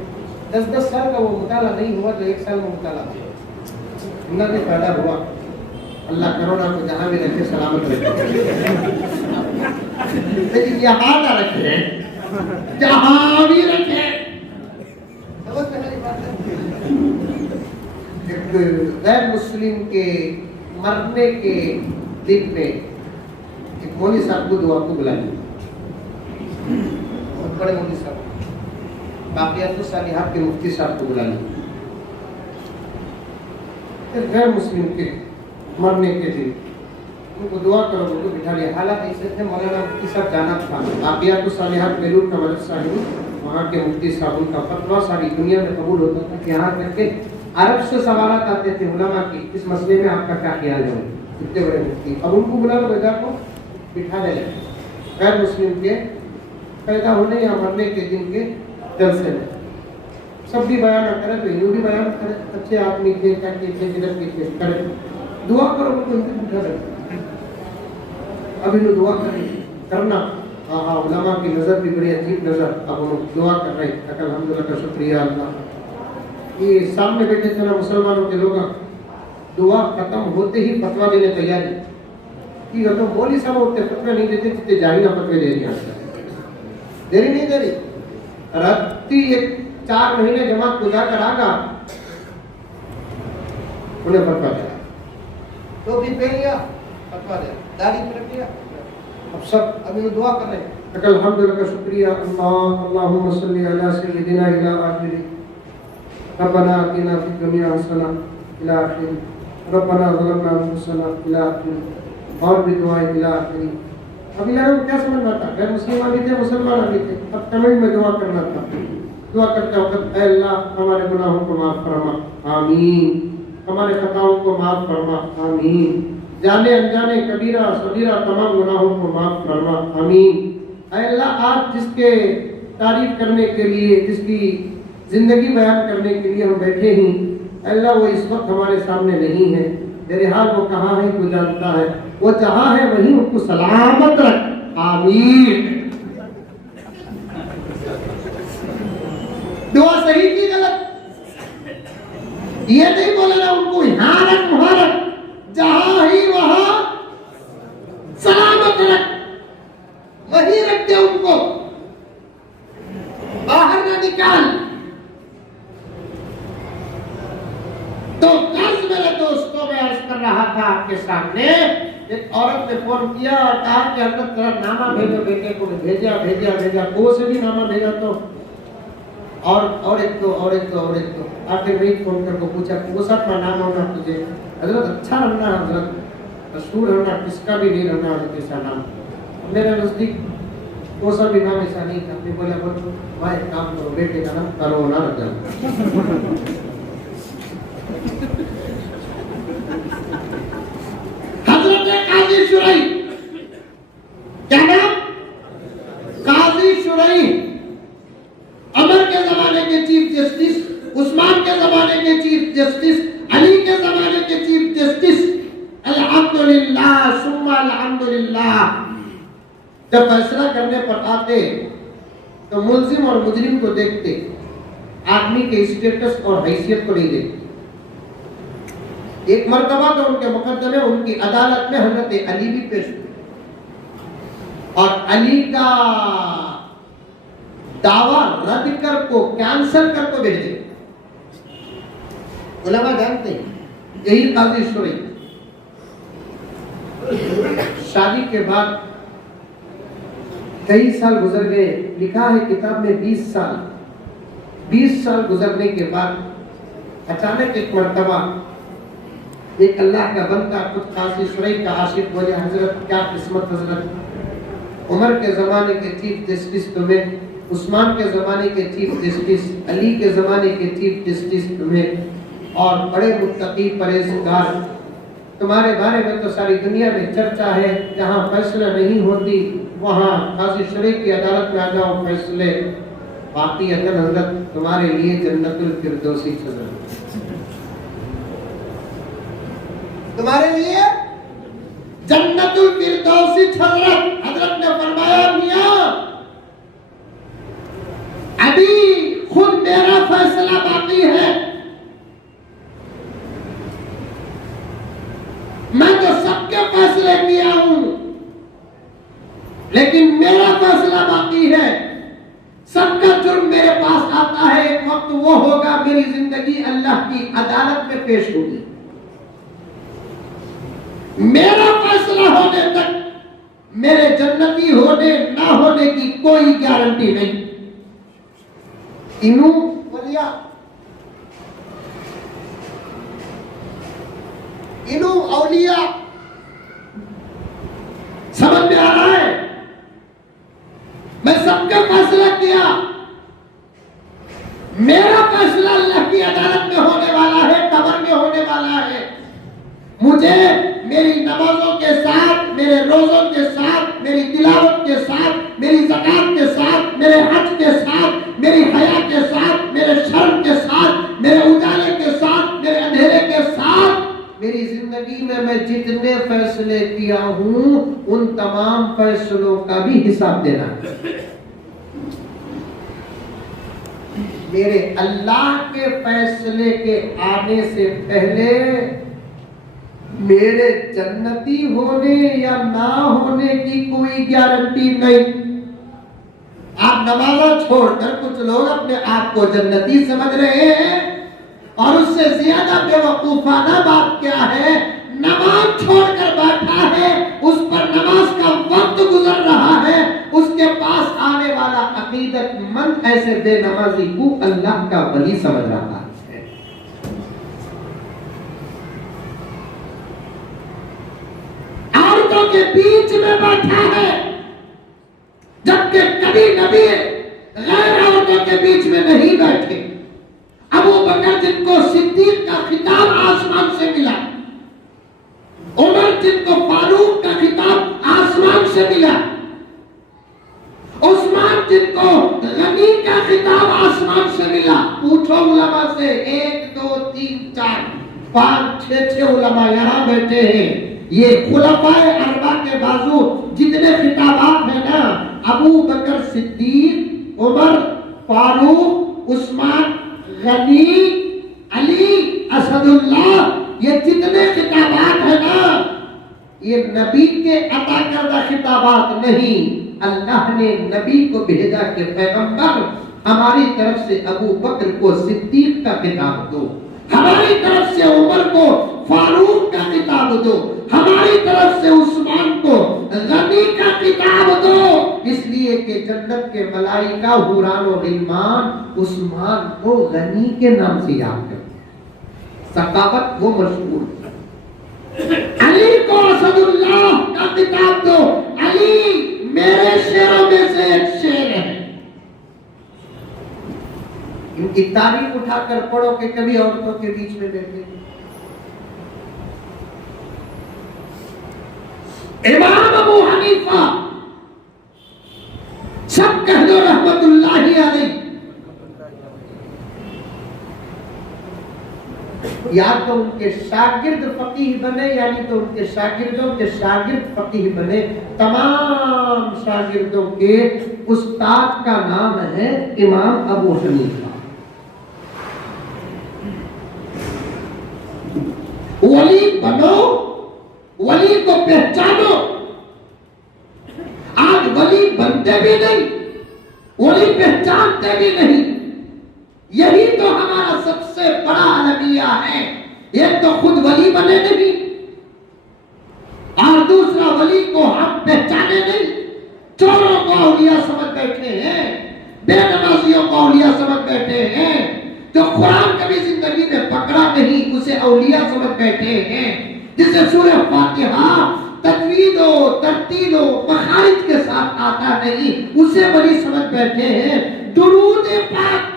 10-10 साल का वो मुताला नहीं हुआ तो 1 साल में मुताला हुआ, भी फायदा हुआ। अल्लाह कोरोना को जहाँ भी रखे सलामत रखे, लेकिन यहाँ ना रखे, जहाँ भी रखे। एक गैर मुस्लिम के मरने के दिन में एक मौलवी साहब को दुआ को बुलाया, बहुत बड़े मौलवी साहब, बाकियात सालिहात के मुफ्ती साहब को बुलाया। गैर मुस्लिम के मरने के दिन उनको दुआ करो, उनको बिठा लिया। हालात ऐसे थे, मौलाना मुफ्ती साहब जाना था, बाकियात सालिहात बेलूर का मदरसा है, वहाँ के मुफ्ती साहब, उनका फतवा सारी दुनिया में कबूल होता था कि यहाँ करके अरब से सवालात आते थे उलमा की, इस मसले में आपका क्या ख्याल है, इतने बड़े मुफ्ती। अब उनको बुला लो, बेटा को बिठा दे, गैर मुस्लिम के पैदा होने या मरने के दिन के जलसे में सब भी बयान करे, तो हिंदू भी बयान करे, अच्छे आदमी थे, क्या थे, किधर के करे, दुआ करो, उनको बिठा दे। अब इन्हें दुआ करना, हाँ हाँ, उलमा की नज़र भी बड़ी अजीब नज़र, अब उन्होंने दुआ कर रहे हैं, अल्हम्दुलिल्लाह का शुक्रिया अल्लाह। ये सामने बैठे थे ना मुसलमानों के लोग, दुआ खत्म होते ही फतवा देने तैयारी की, तो मौलवी साहब होते फतवा नहीं देते, जितने जाहिला फतवे दे रही, देरी नहीं दे रही, राती 4 महीने जमात गुजार कर आगा, उन्हें फतवा दिया, तो भी पहन लिया, फतवा दिया, दाढ़ी में रख लिया। अब सब अभी दुआ कर रहे हैं, अल्हम्दुलिल्लाह का शुक्रिया, अल्लाहुम्मा सल्ली अला सय्यिदिना इला आखिरी, रब्बना आतिना फिद दुनिया हसना इला आखिरी, रब्बना ज़लमना अनफुसना इला आखिरी, और भी दुआएं इला आखिरी। अभी लोगों को क्या समझ में आता, गैर मुस्लिम भी थे, मुसलमान भी थे, अब कमेंट में दुआ करना था, दुआ करते वक्त, ऐ अल्लाह हमारे गुनाहों को माफ फरमा, आमीन, हमारे खताओं को माफ फरमा, आमीन, जाने अनजाने कबीरा सगीरा तमाम गुनाहों को माफ फरमा, आमीन। ऐ अल्लाह आज जिसके तारीफ करने के लिए, जिसकी जिंदगी बयान करने के लिए हम बैठे हैं, अल्लाह वो इस वक्त हमारे सामने नहीं है, बहरहाल वो कहाँ है तू जानता है, वो जहाँ है वहीं उनको सलामत रख, आमीन। दुआ सही की गलत ये नहीं बोलना, उनको यहाँ रख वहाँ रख, जहाँ ही वहाँ सलामत रख, वहीं रख दे उनको, बाहर ना निकाल। तो कर्ज मेरे दोस्तों में अर्ज कर रहा था आपके सामने, एक औरत ने फोन किया और कहा कि हजरत तेरा नामा भेजो, बेटे को भेजा, को से भी नामा भेजा, तो और एक तो आखिर वही फोन करके पूछा वो सब का नाम होना तुझे, हजरत अच्छा रहना, हजरत मशहूर रहना, किसका भी नहीं रहना, हजरत ऐसा नाम मेरे नजदीक वो सब भी नाम ऐसा नहीं था। बोला बोलो भाई एक काम करो, बेटे का नाम कोरोना रख दो। काजी शुरई, क्या नाम? काजी शुरई, अमर के जमाने के चीफ जस्टिस, उस्मान के जमाने के चीफ जस्टिस, अली के जमाने के चीफ जस्टिस, अल्हम्दुलिल्लाह सुम्मा अल्हम्दुलिल्लाह। जब फैसला करने पर आते तो मुल्जिम और मुजरिम को देखते, आदमी के स्टेटस और हैसियत को नहीं देखते। एक मर्तबा तो उनके मुकद्दमे उनकी अदालत में हजरत अली भी पेश हुए और अली का दावा रद्द कर को, कैंसिल कर को भेजे। उलमा जानते हैं यही काजी शुरी। शादी के बाद कई साल गुजर गए, लिखा है किताब में 20 साल गुजरने के बाद अचानक एक मर्तबा एक अल्लाह का बंदा खुद काजी शुरी का आशिक बोले, हजरत क्या किस्मत हजरत, उमर के जमाने के चीफ जस्टिस तुम्हें, उस्मान के जमाने के चीफ जस्टिस, अली के जमाने के चीफ जस्टिस तुम्हें, और बड़े मुत्तकी परहेजगार, तुम्हारे बारे में तो सारी दुनिया में चर्चा है, जहाँ फैसला नहीं होती वहाँ काजी शुरी की अदालत में आ जाओ फैसले, बाकी अदल हजरत तुम्हारे लिए जन्नतुल फिरदौसी सजा, तुम्हारे लिए जन्नतुल फिरदौसी हजरत। हजरत ने फरमाया मियां अभी खुद मेरा फैसला बाकी है, मैं तो सबके फैसले किया हूं, लेकिन मेरा फैसला बाकी है। सबका जुर्म मेरे पास आता है, एक वक्त वो होगा मेरी जिंदगी अल्लाह की अदालत में पेश होगी, मेरा फैसला होने तक मेरे जन्नती होने ना होने की कोई गारंटी नहीं। इनू बोलिया इनू औलिया, समझ में आ रहा है? मैं सबका फैसला किया, मेरा फैसला अल्लाह की अदालत में होने वाला है, कब्र में होने वाला है। मुझे मेरी नमाजों के साथ, मेरे रोजों के साथ, मेरी तिलावत के साथ, मेरी ज़कात के साथ, मेरे हज के साथ, मेरी हया के साथ, मेरे शर्म के साथ, मेरे उजाले के साथ, मेरे अंधेरे के साथ, मेरी जिंदगी में मैं जितने फैसले किया हूं उन तमाम फैसलों का भी हिसाब देना है। मेरे अल्लाह के फैसले के आने से पहले मेरे जन्नती होने या ना होने की कोई गारंटी नहीं। आप नमाज़ छोड़कर कुछ लोग अपने आप को जन्नती समझ रहे हैं, और उससे ज्यादा बेवकूफाना बात क्या है, नमाज छोड़कर बैठा है, उस पर नमाज का वक्त गुजर रहा है, उसके पास आने वाला अकीदतमंद ऐसे बेनमाजी को अल्लाह का वली समझ रहा है। औरतों के बीच में बैठा है, जबकि कभी नबी गैर औरतों के बीच में नहीं बैठे। अबू बकर जिनको सिद्दीक का खिताब आसमान से मिला, उमर जिनको फारूक का खिताब आसमान से मिला, उस्मान जिनको गनी का खिताब आसमान से मिला। पूछो उलमा से, 1 2 3 4 5 6 उलमा यहाँ बैठे हैं, ये खुलफाए अरबा के बाजू जितने खिताबात हैं ना, अबू बकर सिद्दीक, उमर फारूक, उस्मान गनी, अली, असदुल्लाह, ये जितने खिताबात है ना, ये नबी के अता करदा खिताबात नहीं। अल्लाह ने नबी को भेजा कि पैगंबर हमारी तरफ से अबू बकर को सिद्दीक का खिताब दो, हमारी तरफ से उमर को फारूक का किताब दो, हमारी तरफ से उस्मान को गनी का किताब दो। इसलिए कि जन्नत के मलाइका हुरान और गिलमान उस्मान को गनी के नाम से याद करते हैं, सकावत वो मशहूर। अली को असदुल्लाह का किताब दो, अली मेरे शेरों में से एक शेर है। इनकी तारीफ उठाकर पढ़ो कि कभी औरतों के बीच में बैठे। इमाम अबू हनीफा, सब कह दो रहमतुल्लाहि अलैह, या तो उनके शागिर्द फकीह बने, यानी तो उनके शागिर्दों के शागिर्द फकीह बने। तमाम शागिर्दों के उस्ताद का नाम है इमाम अबू हनीफा। वली बनो, वली को पहचानो। आज वली बनते भी नहीं, वली पहचानते भी नहीं। यही तो हमारा सबसे बड़ा अलमिया है। एक तो खुद वली बने नहीं और दूसरा वली को हम पहचाने नहीं। चोरों को औलिया समझ बैठे हैं, बेनमाजियों को औलिया समझ बैठे हैं, जो कुरान कभी जिंदगी में पकड़ा नहीं उसे औलिया समझ बैठे हैं, जिसे सूरह फातिहा तजवीदो तरतीलो मखारिज के साथ आता नहीं उसे वली समझ बैठे हैं। दुरूद पाक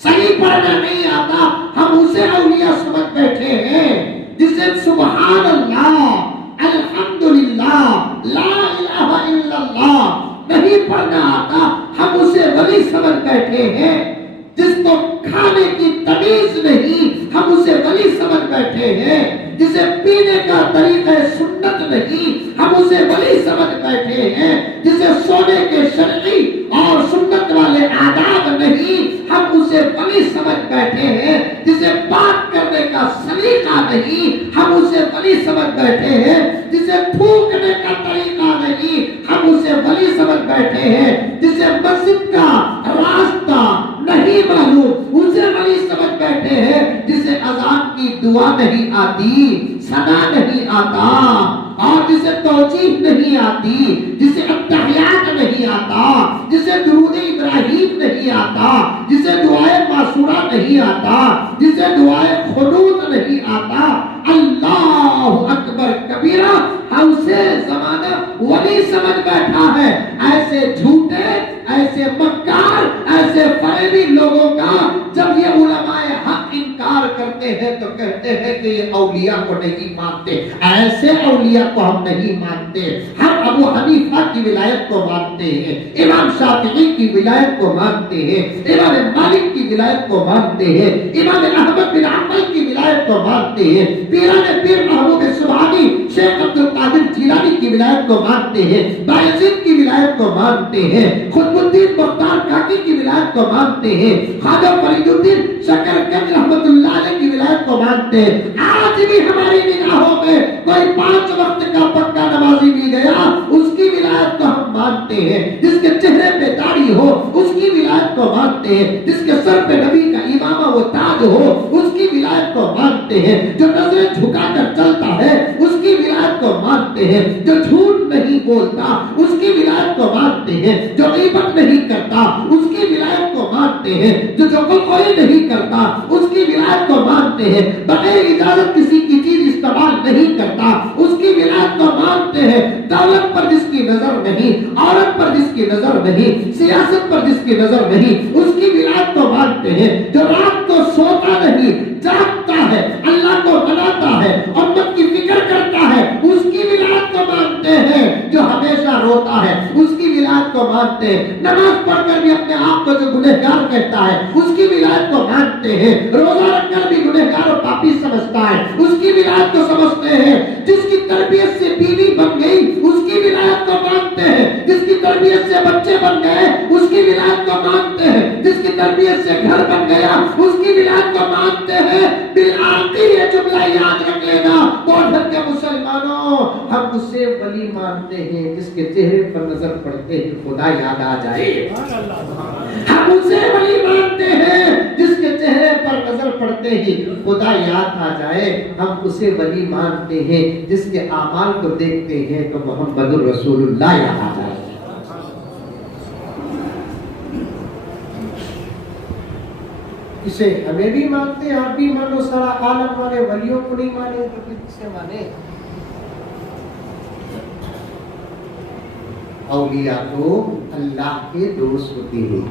सही पढ़ना नहीं आता हम उसे औलिया समझ बैठे हैं। जिसे सुभान अल्लाह अल्हम्दुलिल्लाह ला इलाहा इल्लल्लाह नहीं पढ़ना आता हम उसे वली समझ बैठे हैं। जिसको खाने की तमीज नहीं हम उसे वली समझ बैठे हैं। जिसे पीने का तरीका सुन्नत नहीं हम उसे वली समझ बैठे हैं। जिसे सोने के शरई और सुन्नत वाले आदाब नहीं हम उसे वली समझ बैठे हैं। जिसे बात करने का सलीका नहीं हम उसे वली समझ बैठे हैं। जिसे थूकने का तरीका नहीं हम उसे वली समझ बैठे हैं। जिसे मस्जिद का रास्ता नहीं मालूम उसे वली समझ बैठे हैं। जिसे अज़ान की दुआ नहीं आती, सना नहीं आता और जिसे तौजीह नहीं आती, जिसे अत्तहियात नहीं आता, जिसे दुरूद इब्राहिम नहीं आता, जिसे दुआए मासूरा नहीं आता, जिसे दुआए खुनूत नहीं आता, अल्लाहु अकबर कबीरा हमसे जमाना वली समझ बैठा है। ऐसे झूठे, ऐसे मक्कार, ऐसे फरेबी लोगों का जब ये उलमाए हक इनकार करते हैं तो कहते हैं कि ये औलिया को नहीं मानते। ऐसे औलिया को हम नहीं मानते। हम अबू हनीफा की विलायत को मानते हैं, इमाम शाफिई की विलायत को मानते हैं, इमाम मालिक की विलायत को मानते हैं, इमाम अहमद बिन हंबल की विलायत को मानते हैं, पीराने पीर महबूब सुभानी शेख अब्दुल कादिर जिलानी की विलायत को मानते हैं, बायजीद की विलायत को मानते हैं, खुतबुद्दीन मुख्तार काकी की विलायत को मानते हैं, ख्वाजा फरीदुद्दीन शकरगंज रहमतुल्लाह अलैह की विलायत को मानते हैं। आज भी हमारी निगाहों में कोई 5 वक्त का पक्का नमाजी मिल गया उसकी विलायत को हम मानते हैं। जिसके चेहरे पे दाढ़ी हो उसकी विलायत को मानते हैं। जिसके सर पे नबी का इमामा वो ताज हो उसकी विलायत को मानते हैं। जो नजरें झुकाकर चलता है उसकी विलायत को मानते हैं। जो झूठ नहीं बोलता उसकी विलायत को मानते हैं। जो गीबत नहीं करता उसकी विलायत को मानते हैं। जो कोई नहीं करता उसकी विलायत को मानते हैं। बगैर इजाजत किसी की चीज इस्तेमाल नहीं करता उसकी विलायत को मानते हैं। दौलत पर जिसकी नजर नहीं, औरत पर जिसकी नजर नहीं, सियासत पर जिसकी नजर नहीं उसकी विलायत को मानते हैं। जो रात को सोता नहीं जागता है, अल्लाह को मनाता है, उम्मत की फिक्र करता है उसकी विलायत को मानते हैं। जो हमेशा रोता है उसकी विलायत को मानते हैं। नमाज पढ़कर भी अपने आप को जो गुनहगार कहता है उसकी विलायत को मानते हैं। रोजा रखकर भी गुनहगार और पापी समझता है उसकी विलायत को समझते हैं। जिसकी तरबियत से बीवी बन गई उसकी विलायत को मानते हैं। जिसकी तरबियत से बच्चे बन गए उसकी विलायत को मानते हैं। जिसकी तरबियत से घर बन गया उसकी विलायत को मानते हैं। बिलआखिर ये जुमला याद रख लेना बोधर के मुसलमानों, हम उसे वली मानते हैं जिसके चेहरे पर नजर पड़ते ही खुदा याद आ जाए। हम उसे वली मानते हैं जिसके चेहरे पर नजर पड़ते ही खुदा याद आ जाए। हम उसे वली मानते हैं जिसके आमाल को देखते हैं तो मोहम्मदुर रसूलुल्लाह याद आ जाए। इसे हमें भी मानते हैं, आप भी मानो, सारा आलम वाले वलियों को नहीं माने तो फिर किसे माने? औलिया तो अल्लाह के दोस्त होते हैं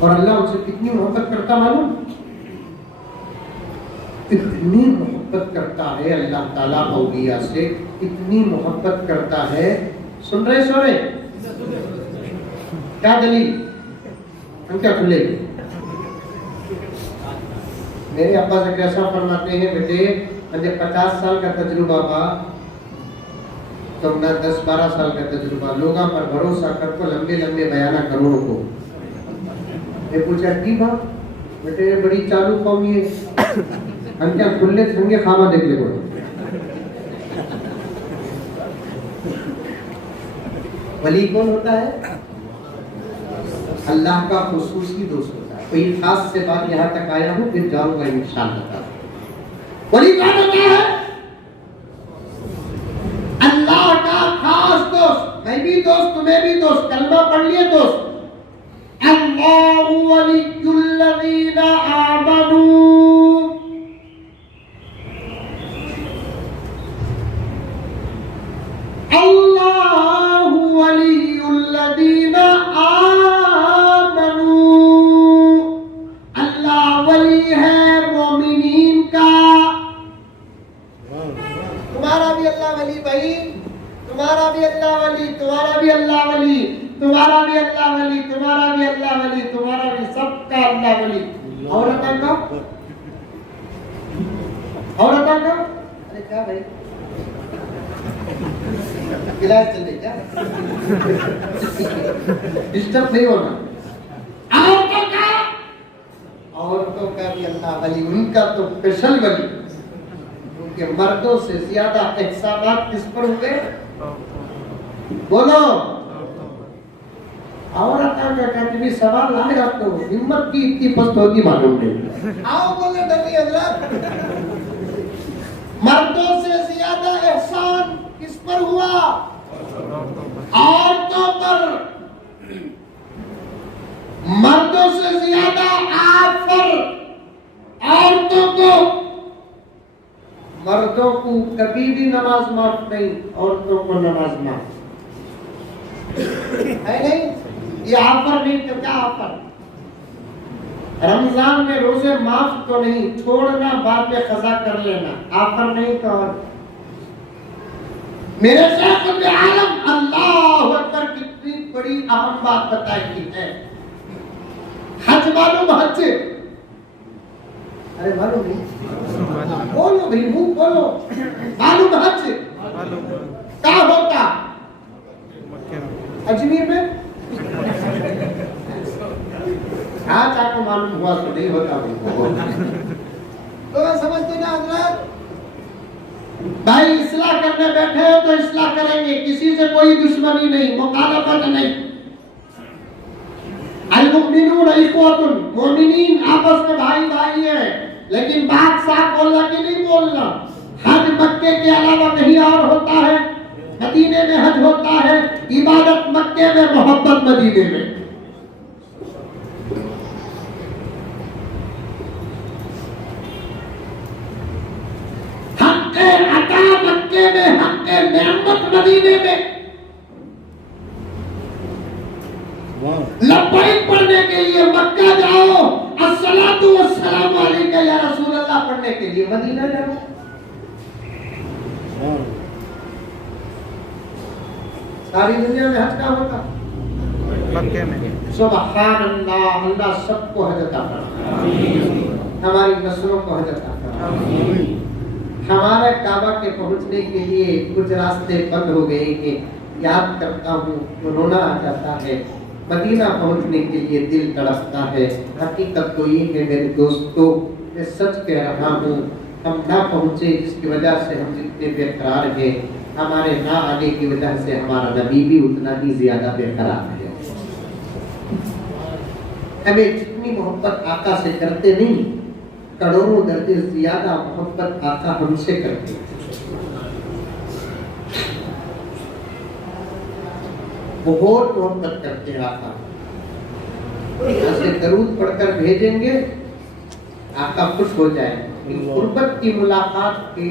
और अल्लाह उनसे कितनी मोहब्बत करता मालूम? इतनी मोहब्बत करता है अल्लाह ताला औलिया से, इतनी मोहब्बत करता है। सुन रहे सो रहे? क्या दलील? हम क्या खुले? मेरे अब्बा से कैसा फरमाते हैं, बेटे मुझे 50 साल का तजुर्बा बा, तुमने 10-12 साल का तजुर्बा, लोगों पर भरोसा कर को लंबे लंबे बयाना करोड़ों को। मैं पूछा की बात? बेटे बड़ी चालू कौम ये, हम क्या खुले संगे खामा देख ले बोलो। वली कौन होता है? अल्लाह का खुसूसी दोस्त होता है। कोई खास से बात यहाँ तक आया हूँ, फिर जाऊंगा इंशाअल्लाह। वली कौन होता है? अल्लाह का खास दोस्त। मैं भी दोस्त, तुम्हें भी दोस्त। कलमा पढ़ लिए दोस्त। अल्लाहु वलियुल्लज़ीना आमनू। अल्लाहु वलियुल्लज़ीना आमनू। अल्लाह वली है मोमिनीन का। तुम्हारा भी अल्लाह वली भाई, तुम्हारा भी अल्लाह वली, तुम्हारा भी अल्लाह वली, तुम्हारा भी अल्लाह वली, तुम्हारा भी अल्लाह वली, तुम्हारा भी, सबका अल्लाह वली। औरतों का? औरतों का? अरे क्या भाई, गिलास चले क्या? डिस्टर्ब नहीं होना। औरतों का? औरतों का भी अल्लाह वली, उनका तो स्पेशल वली। उनके मर्दों से ज्यादा एहसानात किस पर हुए? बोलो। औरतों का कभी सवाल आएगा तो हिम्मत की इतनी पस्त होगी मालूम नहीं। आओ बोले डरनी हजरत। मर्दों से ज्यादा एहसान किस पर हुआ? औरतों पर। मर्दों से ज्यादा आप पर औरतों को। मर्दों को कभी भी नमाज माफ नहीं, औरतों को नमाज माफ है नहीं। ये ऑफर नहीं तो क्या ऑफर? रमजान में रोजे माफ तो नहीं, छोड़ना बाद में कज़ा कर लेना, ऑफर नहीं तो और। मेरे शेख़ आलम अल्लाह अकबर कितनी बड़ी अहम बात बताई है। हज मालूम? हज अरे मालूम नहीं? बोलो भाई, मुंह बोलो। मालूम हज क्या होता? अजमेर में आज आपको मालूम हुआ तो नहीं होता। तो समझते ना हजरत? भाई इस्लाह करने बैठे हो तो इस्लाह करेंगे, किसी से कोई दुश्मनी नहीं, मुखालफत नहीं। अल-मुमिनून इख्वतुन, मोमिनीन आपस में भाई भाई है। लेकिन बात साफ बोलना कि नहीं बोलना। हज मक्के के अलावा कहीं और होता है? मदीने में हज होता है। इबादत मक्के में, मोहब्बत मदीने में। हक़्क़े अता मक्के में, हक़्क़े नेमत मदीने में। लब्बैक पढ़ने के लिए मक्का जाओ, अस्सलातु वस्सलामु अलैका या रसूल अल्लाह पढ़ने के लिए मदीना जाओ। सारी दुनिया में हज का होता मक्के में। सुभान अल्लाह, अल्लाह सबको हज अता फरमाए, हमारी नस्लों को हज अता फरमाए। हमारे काबा के पहुंचने के लिए कुछ रास्ते बंद हो गए कि याद करता हूँ तो रोना आ जाता है। मदीना पहुंचने के लिए दिल तड़पता है। हकीकत तो ये है मेरे दोस्तों, मैं सच कह रहा हूँ, हम ना पहुंचे जिसकी वजह से हम जितने बेकरार हैं, हमारे ना आने की वजह से हमारा नबी भी उतना ही ज्यादा बेकरार है। हमें जितनी मोहब्बत आका से करते नहीं, करोड़ों दर्जे ज्यादा मोहब्बत आका हमसे करते हैं। बहुत मोहब्बत करते हैं आका। ऐसे दरूद पढ़कर भेजेंगे, आका खुश हो जाएंगे। गुर्बत की मुलाकात की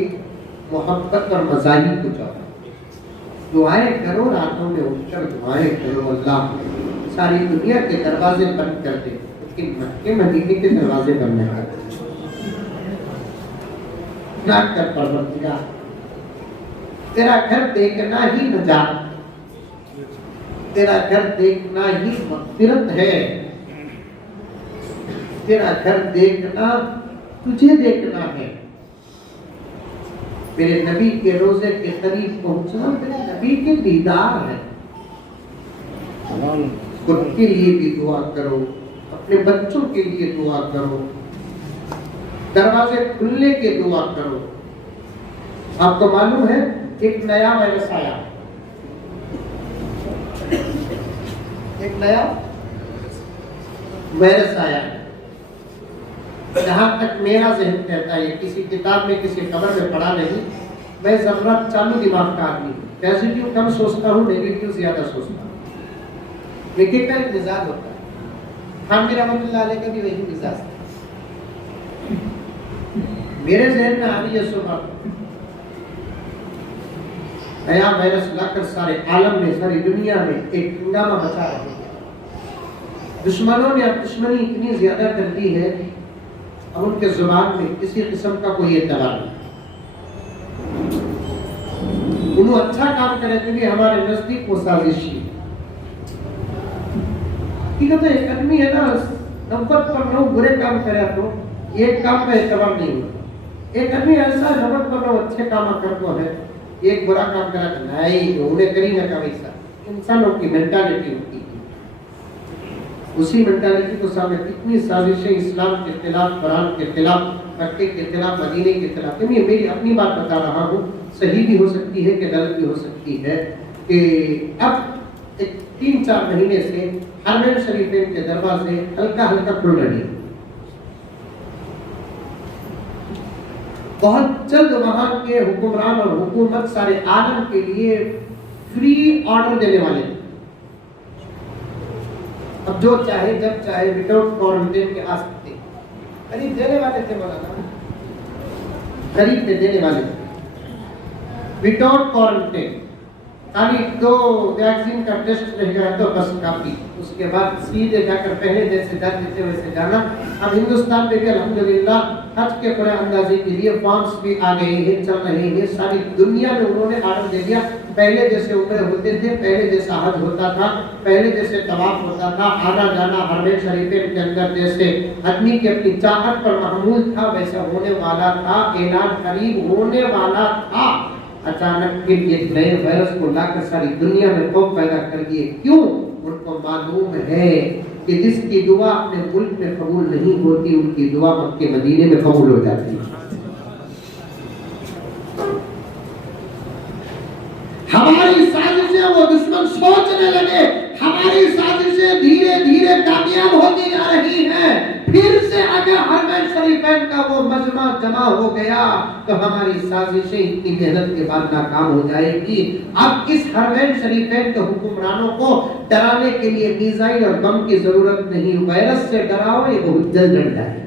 मोहब्बत और मज़ाही कुछ और। दुआएं करो, रातों में उठकर दुआएं करो, अल्लाह सारी दुनिया के दरवाजे बंद कर दे, लेकिन मक्के मदीने के दरवाजे बंद न कर। ना कर परवरदिगार, तेरा घर देखना ही नजात, तेरा घर देखना ही मग़फ़िरत है। तेरा घर देखना तुझे देखना है। मेरे नबी के रोजे के करीब पहुंचना मेरे नबी के दीदार है। खुद के लिए भी दुआ करो, अपने बच्चों के लिए दुआ करो, दरवाजे खुलने के दुआ करो। आपको मालूम है एक नया वायरस आया, एक नया वायरस आया है। जहां तक मेरा जहन कहता है, किसी किताब में किसी खबर में पढ़ा नहीं, मैं जरूरत चालू दिमाग का आदमी हूँ, पॉजिटिव कम सोचता हूँ, नेगेटिव ज्यादा सोचता हूँ। विकेट का एक मिजाज होता है, खान रहमतुल्लाह अलैह का भी वही मिजाज था। मेरे जहन में आ रही है सुबह नया वायरस लाकर सारे आलम में, सारी दुनिया में एक हंगामा मचा रहे हैं। दुश्मनों ने अब दुश्मनी इतनी ज्यादा कर दी है, अब उनके जुबान में किसी किस्म का कोई एतबार नहीं। उन्होंने अच्छा काम करे क्योंकि हमारे नजदीक वो साजिशी ठीक है। तो एक आदमी है ना, 90 पर 9 बुरे काम करे तो एक काम का एतबार नहीं होता। एक आदमी ऐसा 90 पर 9 अच्छे काम करता है, एक बुरा काम करा तो नहीं उन्हें करी ना का वैसा। इंसानों की मेंटालिटी होती है, उसी मेंटालिटी को सामने कितनी साजिशें इस्लाम के खिलाफ, कुरान के खिलाफ, मक्के के खिलाफ, मदीने के खिलाफ। मैं मेरी अपनी बात बता रहा हूँ, सही भी हो सकती है कि गलत भी हो सकती है। कि अब 3-4 महीने से हरमैन शरीफैन के दरवाजे हल्का हल्का खुल रही है। बहुत जल्द वहां के हुक्मरान और हुकूमत सारे आलम के लिए फ्री ऑर्डर देने वाले हैं। अब जो चाहे जब चाहे विदाउट क्वारंटाइन के आ सकते हैं। करीब देने वाले थे मौलाना, करीब पे देने वाले विदाउट क्वारंटाइन, खाली 2 वैक्सीन का टेस्ट रहेगा तो बस काफी। उसके बाद सीधे जाकर पहले जैसे जाते थे वैसे जाना। अब हिंदुस्तान में भी अल्हम्दुलिल्लाह हज के पूरे अंदाजे के लिए फॉर्म्स भी आ गए हैं, चल रहे हैं। सारी दुनिया में उन्होंने ऑर्डर दे दिया। पहले जैसे उम्र होते थे, पहले जैसा हज होता था, पहले जैसे तवाफ होता था, आना जाना हरमैन शरीफैन के अंदर जैसे आदमी की अपनी चाहत पर महमूल था, वैसा होने वाला था। ऐलान करीब होने वाला था। अचानक फिर ये नए वायरस को लाकर सारी दुनिया में खौफ पैदा कर दिए। क्यों? उनको मालूम है कि जिसकी दुआ अपने मुल्क में कबूल नहीं होती, उनकी दुआ मक्के मदीने में कबूल हो जाती है। हमारी साजिशें वो दुश्मन सोचने लगे, हमारी साजिशें धीरे धीरे कामयाब होती जा रही हैं। फिर से अगर हरमैन शरीफैन का वो मजमा जमा हो गया तो हमारी साजिशें इतनी मेहनत के बाद नाकाम हो जाएगी। अब इस हरमैन शरीफैन के हुक्मरानों को डराने के लिए मिसाइल और बम की जरूरत नहीं, वायरस से डराओ, ये बहुत जल्द डर जाए।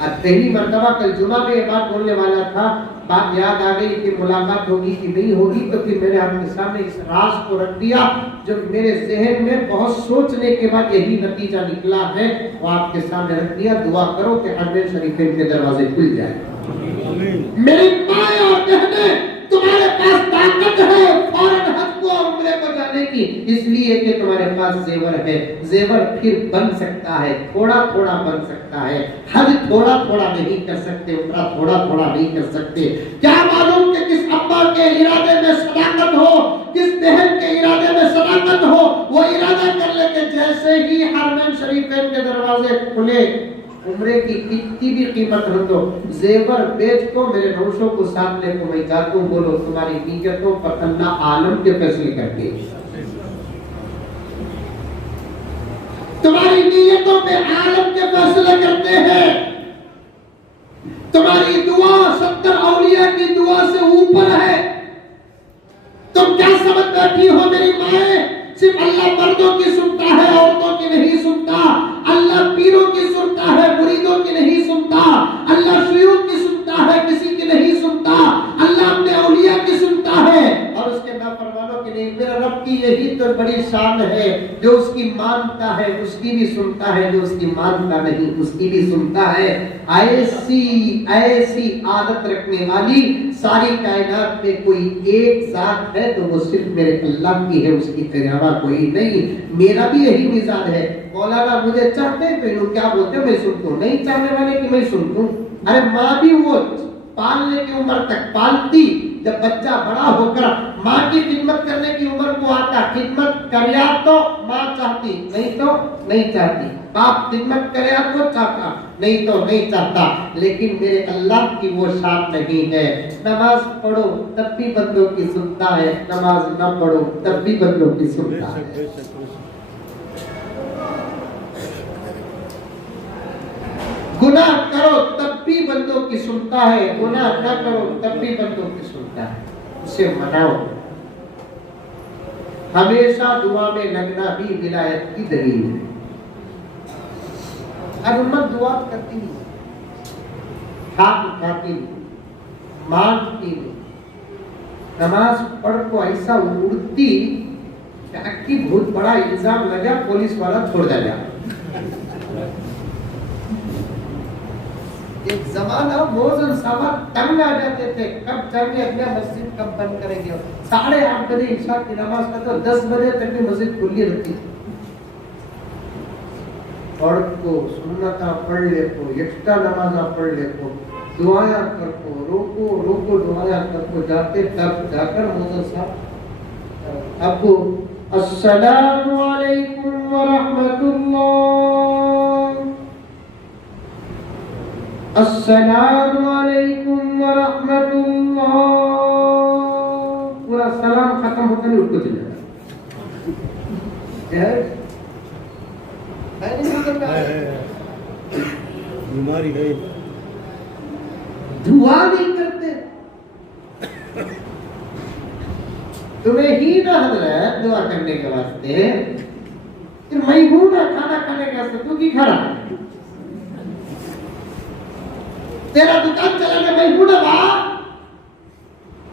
आज पहली मर्तबा कल जुमा में ये बात बोलने वाला था, बात याद आ गई कि मुलाकात होगी कि नहीं होगी, तो फिर मैंने आपके सामने इस राज को रख दिया जो मेरे जहन में बहुत सोचने के बाद यही नतीजा निकला है, वो आपके सामने रख दिया। दुआ करो कि हरमैन शरीफैन के दरवाजे खुल जाए। मेरी माँ और बहनें, तुम्हारे पास ताकत है फौरन हज को और उम्रे को जाने की, इसलिए कि तुम्हारे पास जेवर है। जेवर फिर बन सकता है, थोड़ा थोड़ा बन सकता है। हज थोड़ा थोड़ा नहीं कर सकते, उम्रा थोड़ा थोड़ा नहीं कर सकते। क्या मालूम कि किस अब्बा के इरादे में सदाकत हो, किस बहन के इरादे में सदाकत हो, वो इरादा कर ले कि जैसे ही हरमैन शरीफैन के दरवाजे खुले, उम्रे की कितनी भी कीमत हो तो जेवर बेच को मेरे नौशों को साथ ले को मैं जाता हूं। बोलो तुम्हारी नीयतों पर अल्लाह आलम के फैसले करते हैं, तुम्हारी नीयतों पे आलम के फैसले करते हैं। तुम्हारी दुआ 70 औलिया की दुआ से ऊपर है। तुम क्या समझ बैठी हो मेरी माए? सिर्फ अल्लाह मर्दों की सुनता है, औरतों की नहीं सुनता। अल्लाह पीरों की सुनता है, मुरीदों की नहीं सुनता। अल्लाह शुयूख की सुनता है, किसी की नहीं सुनता। अल्लाह अपने औलिया की सुनता है और उसके नाफरमानों की नहीं। मेरा रब की यही तो बड़ी शान है, जो उसकी मानता है उसकी भी सुनता है, जो उसकी मानता नहीं उसकी भी सुनता है। ऐसी ऐसी आदत रखने वाली सारी कायनात में कोई एक जात है तो वो सिर्फ मेरे अल्लाह की है, उसकी अलावा कोई नहीं। मेरा भी यही मिजाज है। मौलाना मुझे चाहते हैं तो लोग क्या बोलते हैं मैं सुनता हूँ, नहीं चाहने वाले की मैं सुनता हूँ। अरे माँ भी वो पालने की उम्र तक पालती, जब बच्चा बड़ा होकर माँ की खिदमत करने की उम्र को आता, खिदमत कर तो माँ चाहती, नहीं तो नहीं चाहती। बाप खिदमत करे तो चाहता, नहीं तो नहीं चाहता, लेकिन मेरे अल्लाह की वो शान नहीं है। नमाज पढ़ो तब भी बंदों की सुनता है, नमाज न पढ़ो तब भी बंदों की सुनता है। गुनाह करो तब भी बंदों की सुनता है, गुनाह न करो तब भी बंदों की सुनता है। उसे मनाओ। हमेशा दुआ में लगना भी विलायत की दलील है। अब उम्मत दुआ करती नहीं, हाथ उठाती नहीं, मांगती नहीं, नमाज पढ़ को ऐसा उड़ती कि बहुत बड़ा इल्जाम लगा, पुलिस वाला छोड़ देगा। एक जमाना मौजूद साहब तंग आ जाते थे, कब जाएंगे अपने मस्जिद, कब बंद करेंगे। 8:30 बजे इशा की नमाज का तो 10 बजे तक भी मस्जिद खुली रहती थी। पढ़ को सुन्नता पढ़ ले को, एक्स्ट्रा नमाजा पढ़ ले को, दुआया कर को, रोको रोको दुआया कर को, जाते तब जाकर मौजूद साहब आपको अस्सलामु अलैकुम व रहमतुल्लाह, अस्सलामु अलैकुम व रहमतुल्लाह, पूरा सलाम खत्म होता नहीं उठ को चले जाता। बीमारी है, दुआ नहीं करते। तुम्हें ही ना हजरत दुआ करने के वास्ते, फिर मैं हूं ना खाना खाने के वास्ते, तू की खड़ा तेरा दुकान चलाने मैं हूं ना बा,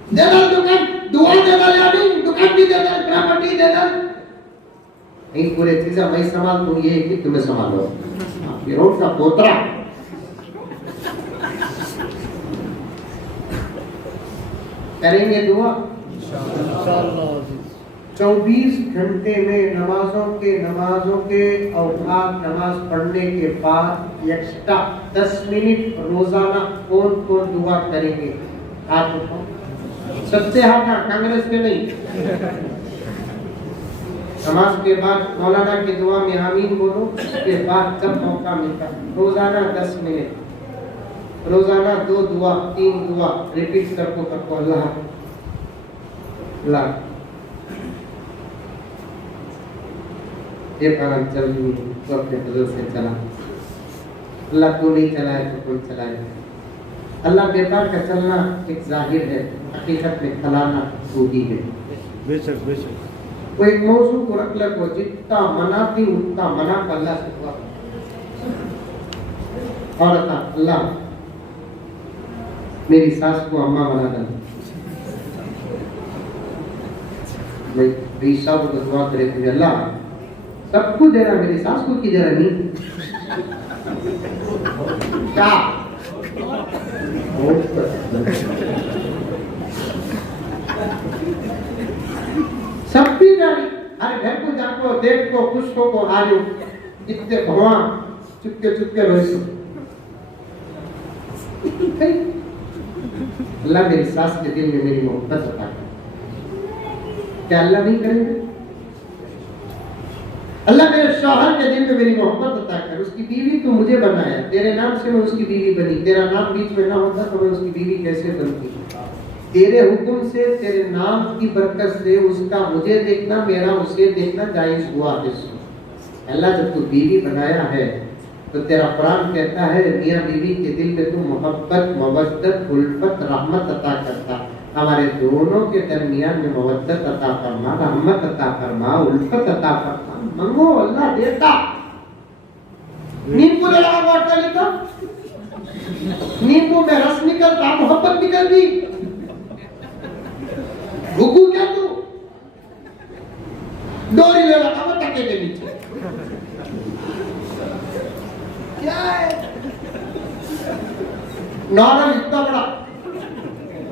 तेरा दुकान दुआ देना या नहीं, दुकान भी देना, प्रॉपर्टी देना, नहीं पूरे चीजें मैं संभाल दूं, ये कि तुम्हें संभालो। फिरौन का पोतरा करेंगे दुआ इंशाअल्लाह। 24 घंटे में नमाजों के औकात, नमाज पढ़ने के बाद एक्स्ट्रा 10 मिनट रोजाना कौन कौन दुआ करेंगे? हाथ उठाओ। सबसे हाथ, कांग्रेस के नहीं। नमाज के बाद मौलाना की दुआ में आमीन बोलो। उसके बाद जब मौका मिलता रोजाना 10 मिनट, रोजाना 2 दुआ 3 दुआ रिपीट करको अल्लाह अल्लाह ये पालन चल रही है तो अपने हुजूर से चला, अल्लाह को नहीं चलाए तो कौन चलाए। अल्लाह व्यापार का चलना एक जाहिर है, हकीकत में खलाना वो ही है। बेशक बेशक वो एक मौजू को रख ले को, जितना मनाती उतना मना अल्लाह से दुआ और अल्लाह मेरी सास को अम्मा बना दे। मैं ईसा को दुआ करे थे, अल्लाह सबको दे रहा, मेरी सास को की दे रहा नहीं क्या? सब भी जानी, अरे घर को जाको देख को खुश हो को आ रही इतने भगवान चुपके रोए सो। अल्लाह मेरी सास के दिल में मेरी मोहब्बत अता कर, क्या अल्लाह नहीं करेंगे? अल्लाह मेरे शौहर के दिल में मेरी मोहब्बत अता कर, उसकी बीवी तो मुझे बनाया, तेरे नाम से मैं उसकी बीवी बनी, तेरा नाम बीच में ना होता तो मैं उसकी बीवी कैसे बनती? तेरे हुक्म से, तेरे नाम की बरकत से उसका मुझे देखना, मेरा उसे देखना जायज हुआ है। अल्लाह जब तू बीवी बनाया है तो तेरा कुरान कहता है मियां बीवी के दिल में तू मोहब्बत, मवद्दत, उल्फत, रहमत अता करता। हमारे दोनों के दरमियान में मवद्दत अता फरमा, रहमत अता फरमा, उल्फत अता फरमा। मंगो अल्लाह देता। नींबू लगा वाटर लिखा, नींबू में रस निकलता, मोहब्बत निकलती। भूखू क्या तू? डोरी ले रखा वो टके के नीचे। क्या है? नॉर्मल इतना बड़ा,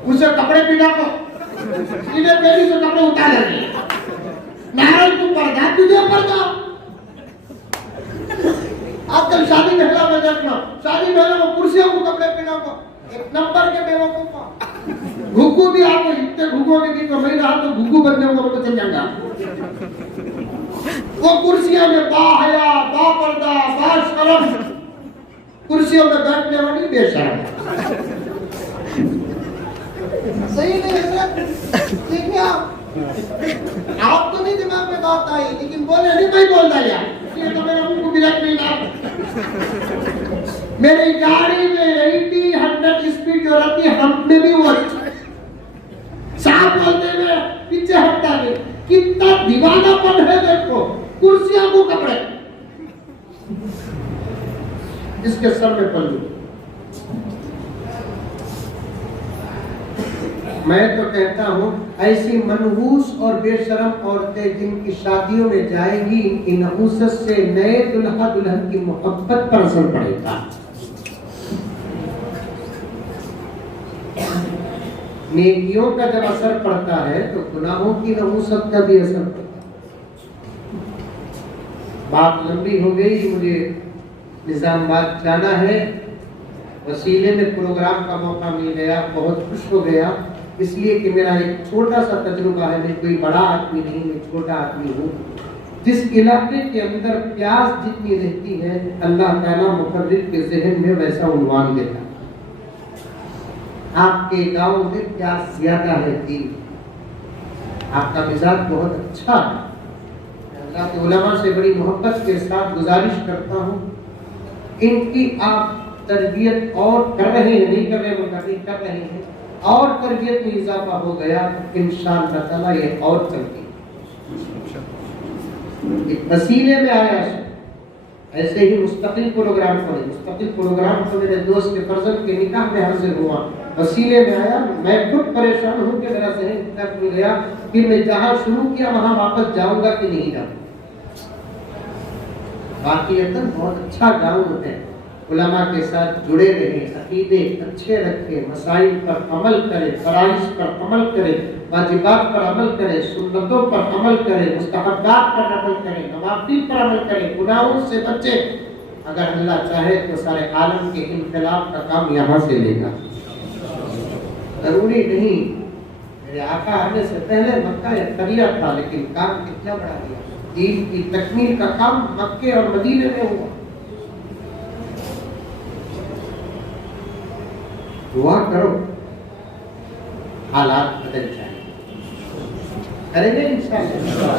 उसे कपड़े पहना को, सीधे पहली से कपड़े उतार लेंगे। नारायण तू पर्दा, तुझे पर्दा। आजकल शादी महिला में देखना, शादी महिला में कुर्सियों को कपड़े पहना को, एक नंबर के बेवकूफ। घुघू भी आपको इतने घुघुओं के बीच में मैं रहा तो घुघू बन जाऊंगा, तो चल जाऊंगा। वो कुर्सियां में बाहया, बापर्दा, बाशरम, कुर्सियों में बैठने वाली बेशरम। सही नहीं है सर? देखिए आपको नहीं दिमाग में बात आई, लेकिन बोले नहीं मैं बोल रहा यार, ये तो मेरा मुंह बिलक नहीं था। मेरी गाड़ी में 80-100 स्पीड जो रहती है, हम में भी वो साफ बोलते हुए पीछे हटता नहीं। कितना दीवानापन है देखो, कुर्सियां को कपड़े, इसके सर में पल्लू। मैं तो कहता हूं ऐसी मनहूस और बेशरम औरतें जिनकी शादियों में जाएगी, इनकी नहूसत से नए दुल्हा दुल्हन की मोहब्बत पर असर पड़ेगा। नेकियों का जब असर पड़ता है तो गुनाहों की नहूसत का भी असर पड़ता है। बात लंबी हो गई, मुझे निजामाबाद जाना है। वसीले में प्रोग्राम का मौका मिल गया, बहुत खुश हो गया, इसलिए कि मेरा एक छोटा सा तजुर्बा है। मैं कोई बड़ा आदमी नहीं, मैं छोटा आदमी हूँ। जिस इलाके के अंदर प्यास जितनी रहती है, अल्लाह ताला मुकर्रिर के ज़हन में वैसा उन्वान देता है। आपके गांव में प्यास ज्यादा रहती, आपका मिजाज बहुत अच्छा है। अल्लाह के उलमा से बड़ी मोहब्बत के साथ गुजारिश करता हूँ, इनकी आप तरबियत और कर रहे हैं, नहीं कर रहे हैं, कर रहे हैं, और तरबियत में इजाफा हो गया इंशाअल्लाह ताला ये और चलती। एक वसीले में आया, ऐसे ही मुस्तकिल प्रोग्राम पर, मुस्तकिल प्रोग्राम तो मेरे दोस्त के फर्जंद के निकाह में हाजिर हुआ, वसीले में आया। मैं खुद परेशान हूँ कि मेरा ज़हन इतना खुल गया कि मैं जहाँ शुरू किया वहाँ वापस जाऊंगा कि नहीं जाऊंगा। वाक़ईतन बहुत अच्छा गाँव है, उलमा के साथ जुड़े रहे, अकीदे अच्छे रखे, मसाइल पर अमल करें, फराइज़ पर अमल करें, वाजिबात पर अमल करें, सुन्नतों पर अमल करें, मुस्तहब्बात पर अमल करें, नवाफिल पर अमल करें, गुनाहों से बचें। अगर अल्लाह चाहे तो सारे आलम के इनकलाब का काम यहाँ से लेगा। जरूरी नहीं, मेरे आका आने से पहले मक्का या करिया था, लेकिन काम कितना बड़ा दिया। दीन की तकमील का काम मक्के और मदीने में हुआ। दुआ करो हालात बदल जाए, करेंगे इंशाअल्लाह।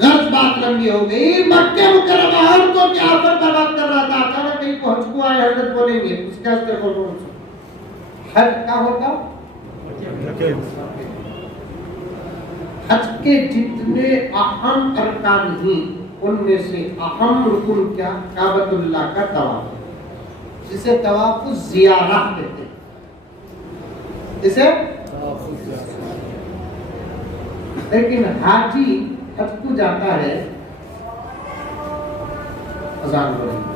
गलत बात लंबी हो गई। मक्के मुकर्रमा हर को क्या आफत बर्बाद कर रहा था, अचानक कहीं पहुंच को आए, हजरत बोलेंगे उसके वास्ते बोलो। हज क्या होगा? हज के जितने अहम अरकान ही, उनमें से अहम रुकन क्या? काबतुल्लाह का तवाफ, जिसे तवाफ ज़ियारह कहते हैं। जिसे लेकिन हाजी हज को जाता है, अज़ान हो रही है,